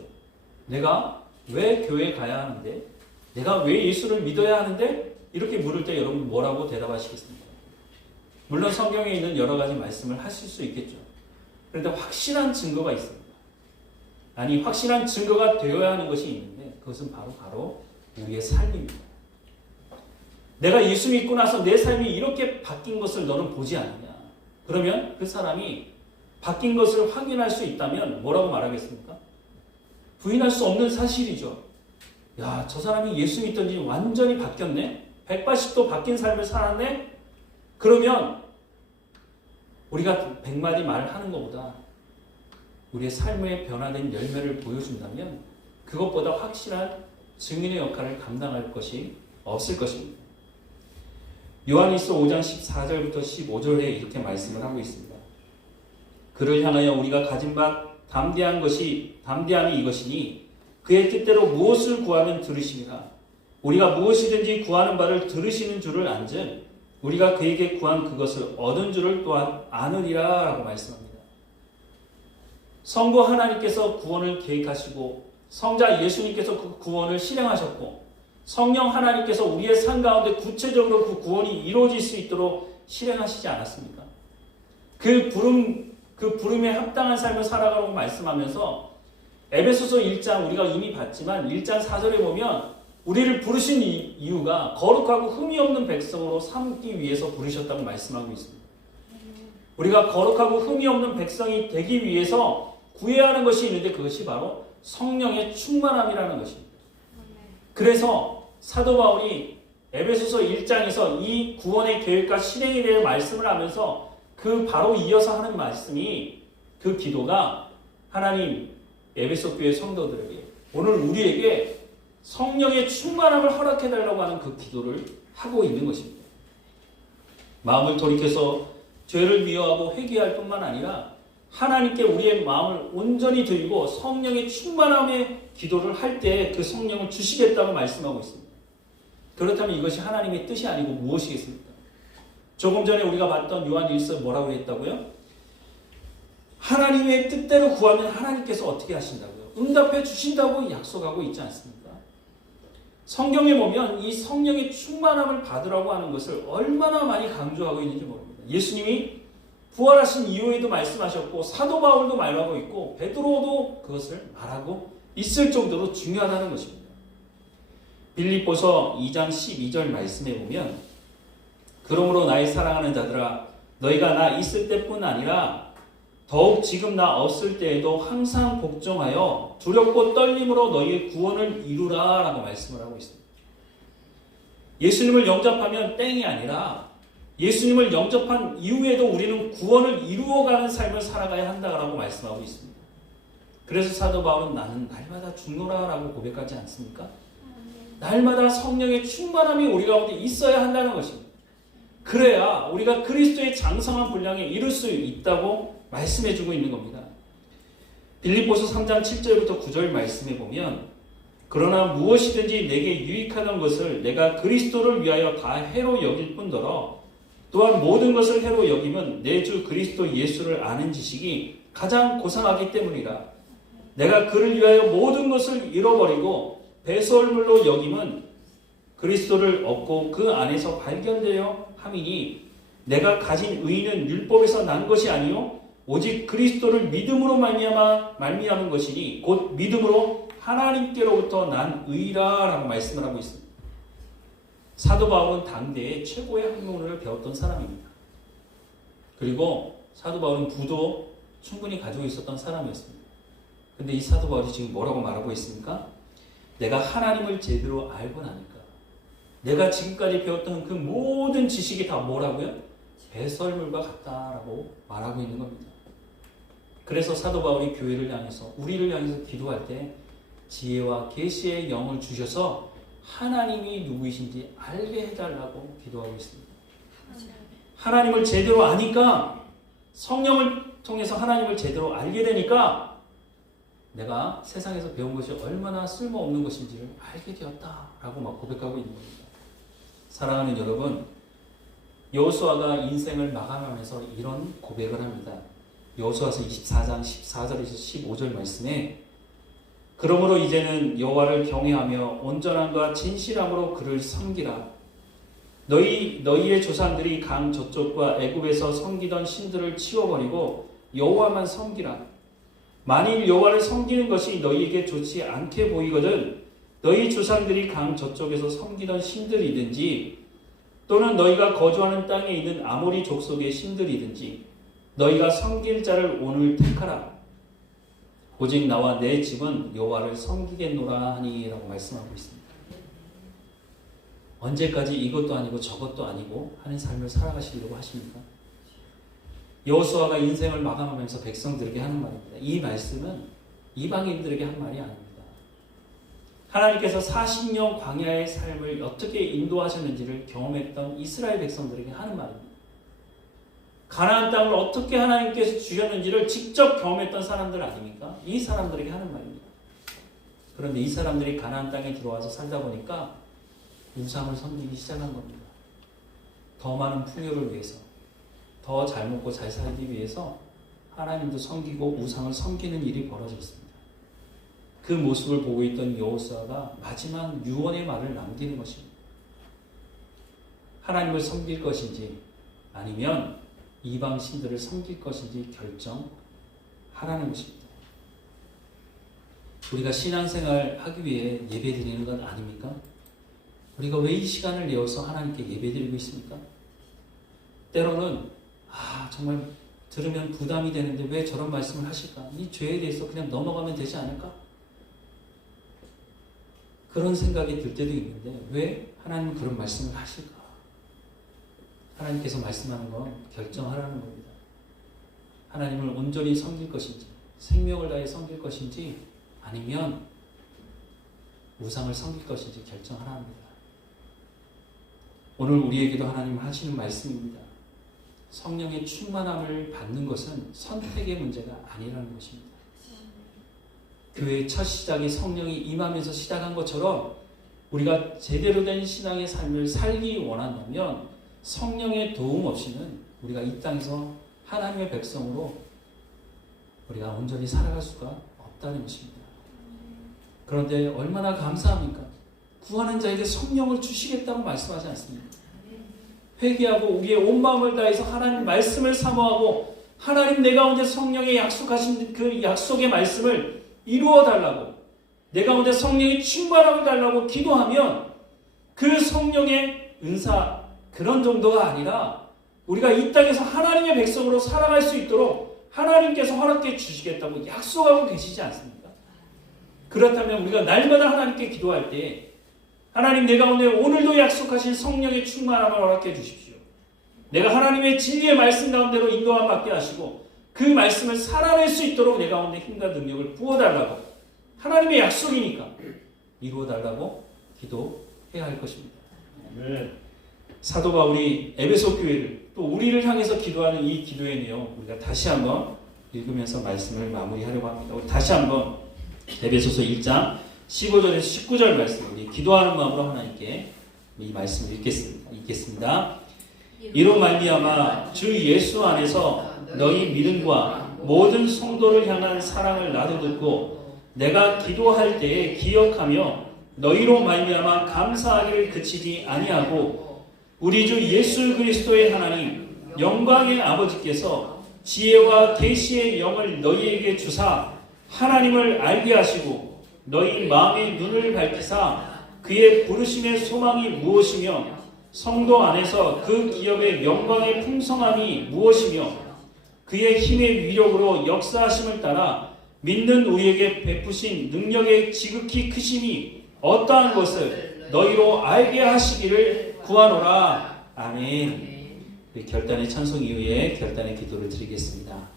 내가 왜 교회에 가야 하는데? 내가 왜 예수를 믿어야 하는데? 이렇게 물을 때 여러분 뭐라고 대답하시겠습니까? 물론 성경에 있는 여러 가지 말씀을 하실 수 있겠죠. 그런데 확실한 증거가 있습니다. 아니, 확실한 증거가 되어야 하는 것이 있는데 그것은 바로 우리의 삶입니다. 내가 예수 믿고 나서 내 삶이 이렇게 바뀐 것을 너는 보지 않느냐? 그러면 그 사람이 바뀐 것을 확인할 수 있다면 뭐라고 말하겠습니까? 부인할 수 없는 사실이죠. 야, 저 사람이 예수 믿던 지 완전히 바뀌었네? 180도 바뀐 삶을 살았네? 그러면 우리가 100마디 말을 하는 것보다 우리의 삶의 변화된 열매를 보여준다면 그것보다 확실한 증인의 역할을 감당할 것이 없을 것입니다. 요한일서 5장 14절부터 15절에 이렇게 말씀을 하고 있습니다. 그를 향하여 우리가 가진 바 담대함이 이것이니 그의 뜻대로 무엇을 구하면 들으시리라. 우리가 무엇이든지 구하는 바를 들으시는 줄을 안즉 우리가 그에게 구한 그것을 얻은 줄을 또한 아느니라 라고 말씀합니다. 성부 하나님께서 구원을 계획하시고 성자 예수님께서 그 구원을 실행하셨고 성령 하나님께서 우리의 삶 가운데 구체적으로 그 구원이 이루어질 수 있도록 실행하시지 않았습니까? 그 부름에 합당한 삶을 살아가라고 말씀하면서 에베소서 1장 우리가 이미 봤지만 1장 4절에 보면 우리를 부르신 이유가 거룩하고 흠이 없는 백성으로 삼기 위해서 부르셨다고 말씀하고 있습니다. 우리가 거룩하고 흠이 없는 백성이 되기 위해서 구해야 하는 것이 있는데 그것이 바로 성령의 충만함이라는 것입니다. 그래서 사도 바울이 에베소서 1장에서 이 구원의 계획과 실행에 대해 말씀을 하면서 그 바로 이어서 하는 말씀이 그 기도가 하나님 에베소 교회 성도들에게 오늘 우리에게 성령의 충만함을 허락해달라고 하는 그 기도를 하고 있는 것입니다. 마음을 돌이켜서 죄를 미워하고 회개할 뿐만 아니라 하나님께 우리의 마음을 온전히 드리고 성령의 충만함의 기도를 할 때 그 성령을 주시겠다고 말씀하고 있습니다. 그렇다면 이것이 하나님의 뜻이 아니고 무엇이겠습니까? 조금 전에 우리가 봤던 요한일서 뭐라고 했다고요? 하나님의 뜻대로 구하면 하나님께서 어떻게 하신다고요? 응답해 주신다고 약속하고 있지 않습니까? 성경에 보면 이 성령의 충만함을 받으라고 하는 것을 얼마나 많이 강조하고 있는지 모릅니다. 예수님이 부활하신 이후에도 말씀하셨고 사도 바울도 말하고 있고 베드로도 그것을 말하고 있을 정도로 중요하다는 것입니다. 빌립보서 2장 12절 말씀에 보면 그러므로 나의 사랑하는 자들아 너희가 나 있을 때뿐 아니라 더욱 지금 나 없을 때에도 항상 복종하여 두렵고 떨림으로 너희의 구원을 이루라 라고 말씀을 하고 있습니다. 예수님을 영접하면 땡이 아니라 예수님을 영접한 이후에도 우리는 구원을 이루어가는 삶을 살아가야 한다라고 말씀하고 있습니다. 그래서 사도 바울은 나는 날마다 죽노라 라고 고백하지 않습니까? 날마다 성령의 충만함이 우리 가운데 있어야 한다는 것입니다. 그래야 우리가 그리스도의 장성한 분량에 이룰 수 있다고 말씀해주고 있는 겁니다. 빌립보서 3장 7절부터 9절 말씀에 보면 그러나 무엇이든지 내게 유익하던 것을 내가 그리스도를 위하여 다 해로 여길 뿐더러 또한 모든 것을 해로 여김은 내 주 그리스도 예수를 아는 지식이 가장 고상하기 때문이라. 내가 그를 위하여 모든 것을 잃어버리고 배설물로 여김은 그리스도를 얻고 그 안에서 발견되어 함이니 내가 가진 의는 율법에서 난 것이 아니요 오직 그리스도를 믿음으로 말미암은 것이니 곧 믿음으로 하나님께로부터 난 의라라고 말씀을 하고 있습니다. 사도 바울은 당대의 최고의 학문을 배웠던 사람입니다. 그리고 사도 바울은 부도 충분히 가지고 있었던 사람이었습니다. 근데 이 사도 바울이 지금 뭐라고 말하고 있습니까? 내가 하나님을 제대로 알고 나니까 내가 지금까지 배웠던 그 모든 지식이 다 뭐라고요? 배설물과 같다라고 말하고 있는 겁니다. 그래서 사도 바울이 교회를 향해서 우리를 향해서 기도할 때 지혜와 계시의 영을 주셔서 하나님이 누구이신지 알게 해달라고 기도하고 있습니다. 하나님을 제대로 아니까 성령을 통해서 하나님을 제대로 알게 되니까 내가 세상에서 배운 것이 얼마나 쓸모없는 것인지를 알게 되었다라고 막 고백하고 있는 겁니다. 사랑하는 여러분, 여호수아가 인생을 마감하면서 이런 고백을 합니다. 여호수아서 24장 14절에서 15절 말씀에 그러므로 이제는 여호와를 경외하며 온전함과 진실함으로 그를 섬기라. 너희의 조상들이 강 저쪽과 애굽에서 섬기던 신들을 치워버리고 여호와만 섬기라. 만일 여호와를 섬기는 것이 너희에게 좋지 않게 보이거든 너희 조상들이 강 저쪽에서 섬기던 신들이든지 또는 너희가 거주하는 땅에 있는 아모리 족속의 신들이든지 너희가 섬길 자를 오늘 택하라. 오직 나와 내 집은 여호와를 섬기겠노라 하니라고 말씀하고 있습니다. 언제까지 이것도 아니고 저것도 아니고 하는 삶을 살아가시려고 하십니까? 여호수아가 인생을 마감하면서 백성들에게 하는 말입니다. 이 말씀은 이방인들에게 한 말이 아닙니다. 하나님께서 40년 광야의 삶을 어떻게 인도하셨는지를 경험했던 이스라엘 백성들에게 하는 말입니다. 가나안 땅을 어떻게 하나님께서 주셨는지를 직접 경험했던 사람들 아닙니까? 이 사람들에게 하는 말입니다. 그런데 이 사람들이 가나안 땅에 들어와서 살다 보니까 우상을 섬기기 시작한 겁니다. 더 많은 풍요를 위해서, 더 잘 먹고 잘 살기 위해서 하나님도 섬기고 우상을 섬기는 일이 벌어졌습니다. 그 모습을 보고 있던 여호수아가 마지막 유언의 말을 남기는 것입니다. 하나님을 섬길 것인지 아니면 이방 신들을 섬길 것인지 결정하라는 것입니다. 우리가 신앙생활 하기 위해 예배 드리는 것 아닙니까? 우리가 왜 이 시간을 내어서 하나님께 예배 드리고 있습니까? 때로는 정말 들으면 부담이 되는데 왜 저런 말씀을 하실까? 이 죄에 대해서 그냥 넘어가면 되지 않을까? 그런 생각이 들 때도 있는데 왜 하나님은 그런 말씀을 하실까? 하나님께서 말씀하는 건 결정하라는 겁니다. 하나님을 온전히 섬길 것인지, 생명을 다해 섬길 것인지, 아니면 우상을 섬길 것인지 결정하랍니다. 오늘 우리에게도 하나님 하시는 말씀입니다. 성령의 충만함을 받는 것은 선택의 문제가 아니라는 것입니다. 교회의 첫 시작이 성령이 임하면서 시작한 것처럼 우리가 제대로 된 신앙의 삶을 살기 원한다면 성령의 도움 없이는 우리가 이 땅에서 하나님의 백성으로 우리가 온전히 살아갈 수가 없다는 것입니다. 그런데 얼마나 감사합니까? 구하는 자에게 성령을 주시겠다고 말씀하지 않습니까? 회개하고 우리의 온 마음을 다해서 하나님 말씀을 사모하고 하나님 내 가운데 성령의 약속하신 그 약속의 말씀을 이루어 달라고 내 가운데 성령의 충만함을 달라고 기도하면 그 성령의 은사 그런 정도가 아니라 우리가 이 땅에서 하나님의 백성으로 살아갈 수 있도록 하나님께서 허락해 주시겠다고 약속하고 계시지 않습니까? 그렇다면 우리가 날마다 하나님께 기도할 때 하나님 내 가운데 오늘도 약속하신 성령의 충만함을 허락해 주십시오. 내가 하나님의 진리의 말씀 가운데로 인도함 받게 하시고 그 말씀을 살아낼 수 있도록 내 가운데 힘과 능력을 부어달라고 하나님의 약속이니까 이루어달라고 기도해야 할 것입니다. 네. 사도 바울이 에베소 교회를 또 우리를 향해서 기도하는 이 기도의 내용 우리가 다시 한번 읽으면서 말씀을 마무리하려고 합니다. 우리 다시 한번 에베소서 1장 15절에서 19절 말씀, 우리 기도하는 마음으로 하나님께 이 말씀을 읽겠습니다. 이로 말미암아 주 예수 안에서 너희 믿음과 모든 성도를 향한 사랑을 나도 듣고 내가 기도할 때에 기억하며 너희로 말미암아 감사하기를 그치지 아니하고 우리 주 예수 그리스도의 하나님 영광의 아버지께서 지혜와 계시의 영을 너희에게 주사 하나님을 알게 하시고 너희 마음의 눈을 밝히사 그의 부르심의 소망이 무엇이며 성도 안에서 그 기업의 영광의 풍성함이 무엇이며 그의 힘의 위력으로 역사하심을 따라 믿는 우리에게 베푸신 능력의 지극히 크심이 어떠한 것을 너희로 알게 하시기를 구하노라. 아멘. 우리 결단의 찬송 이후에 결단의 기도를 드리겠습니다.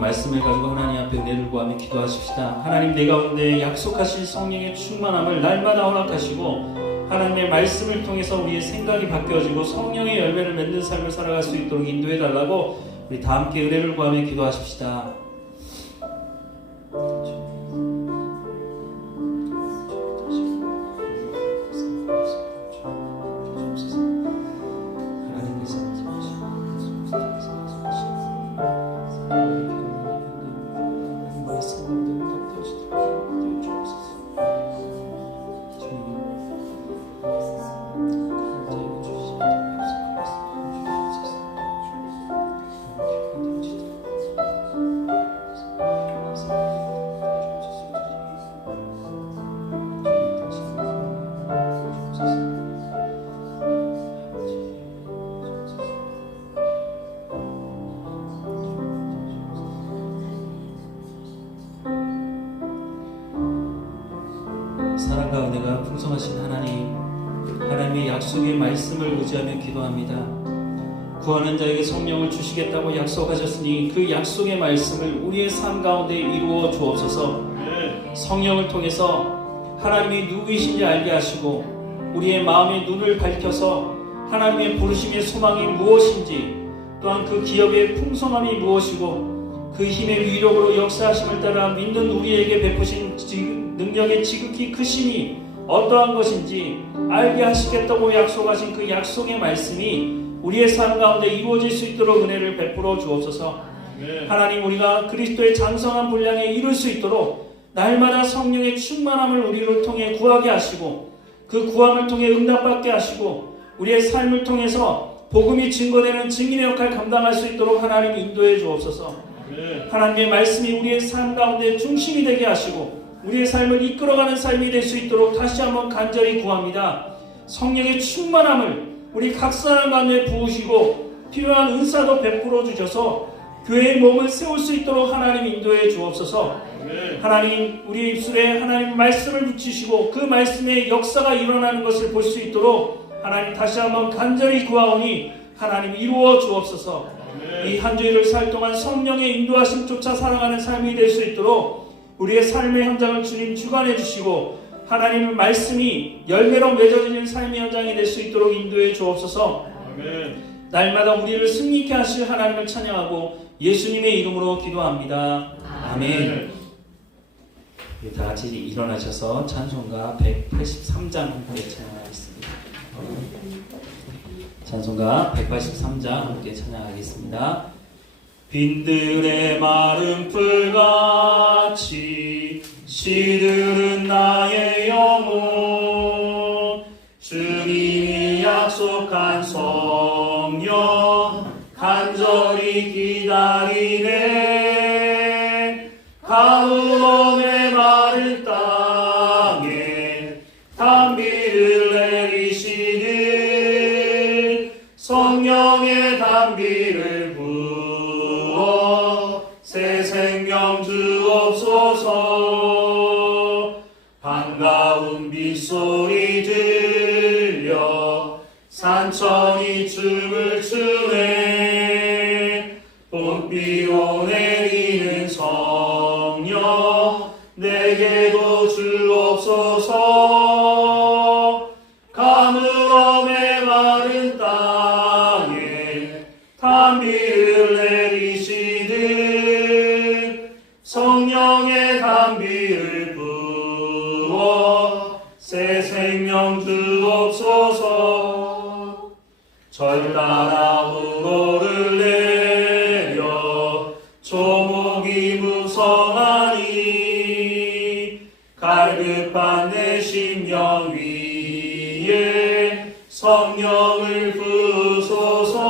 말씀을 가지고 하나님 앞에 은혜를 구하며 기도하십시다. 하나님 내 가운데 약속하신 성령의 충만함을 날마다 허락하시고 하나님의 말씀을 통해서 우리의 생각이 바뀌어지고 성령의 열매를 맺는 삶을 살아갈 수 있도록 인도해 달라고 우리 다 함께 은혜를 구하며 기도하십시다. 사랑과 은혜가 풍성하신 하나님의 약속의 말씀을 의지하며 기도합니다. 구하는 자에게 성령을 주시겠다고 약속하셨으니 그 약속의 말씀을 우리의 삶 가운데 이루어 주옵소서. 성령을 통해서 하나님이 누구이신지 알게 하시고 우리의 마음의 눈을 밝혀서 하나님의 부르심의 소망이 무엇인지 또한 그 기업의 풍성함이 무엇이고 그 힘의 위력으로 역사하심을 따라 믿는 우리에게 베푸신 능력의 지극히 크심이 어떠한 것인지 알게 하시겠다고 약속하신 그 약속의 말씀이 우리의 삶 가운데 이루어질 수 있도록 은혜를 베풀어 주옵소서. 하나님 우리가 그리스도의 장성한 분량에 이룰 수 있도록 날마다 성령의 충만함을 우리를 통해 구하게 하시고 그 구함을 통해 응답받게 하시고 우리의 삶을 통해서 복음이 증거되는 증인의 역할 감당할 수 있도록 하나님 인도해 주옵소서. 하나님의 말씀이 우리의 삶 가운데 중심이 되게 하시고 우리의 삶을 이끌어가는 삶이 될 수 있도록 다시 한번 간절히 구합니다. 성령의 충만함을 우리 각 사람 가운데 부으시고 필요한 은사도 베풀어 주셔서 교회의 몸을 세울 수 있도록 하나님 인도해 주옵소서. 하나님 우리의 입술에 하나님 말씀을 붙이시고 그 말씀의 역사가 일어나는 것을 볼 수 있도록 하나님 다시 한번 간절히 구하오니 하나님 이루어 주옵소서. 이 한 주일을 살 동안 성령의 인도하심조차 살아가는 삶이 될 수 있도록 우리의 삶의 현장을 주님 주관해 주시고 하나님의 말씀이 열매로 맺어지는 삶의 현장이 될 수 있도록 인도해 주옵소서. 날마다 우리를 승리케 하실 하나님을 찬양하고 예수님의 이름으로 기도합니다. 아멘. 우리 다 같이 일어나셔서 찬송가 183장 함께 찬양하겠습니다. 찬송가 183장 함께 찬양하겠습니다. 빈들의 마른 풀같이 시들은 나의 영혼, 주님이 약속한 성령 간절히 기다리네. 가물음의 마른 땅에 단비를 내리시는 성령의 단비를 부어 새 생명 주옵소서. 반가운 빗소리 들려 산천이 춤을 추네. 봄비로 내리는 성령 내게도 주옵소서. 가물음의 마른 땅에 단비를 내리시듯 성령의 단비를 부어 새 생명 주옵소서. 절 따라 우로를 내려 조목이 무성하니 갈급한 내 심령 위에 성령을 부소서.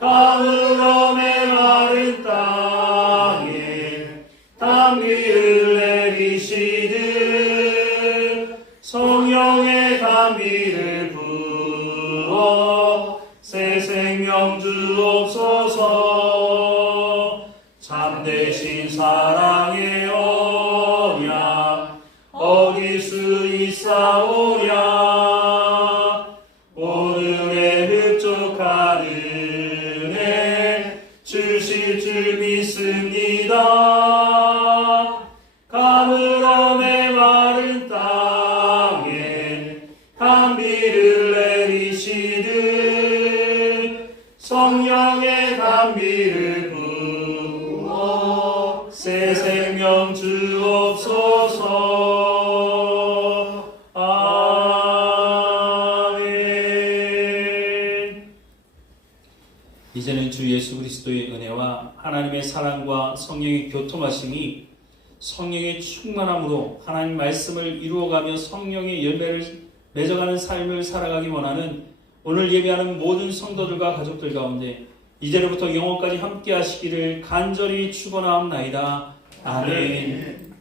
가물음의 마른 땅에 단비를 내리시듯 성령의 단비를 부어 새 생명 주옵소서. 참되신 사랑의 언약 어길 수 있사오랴. 오늘의 흡족한 은혜 주실 줄 믿습니다. 가물음의 마른 땅에 단비를 내리시듯 성령의 단비를 부어 새 생명 주옵소서. 아멘. 이제는 주 예수 그리스도의 은혜와 하나님의 사랑과 성령의 교통하심이 성령의 충만함으로 하나님 말씀을 이루어가며 성령의 열매를 맺어가는 삶을 살아가기 원하는 오늘 예배하는 모든 성도들과 가족들 가운데 이제로부터 영원까지 함께 하시기를 간절히 축원하옵나이다. 아멘.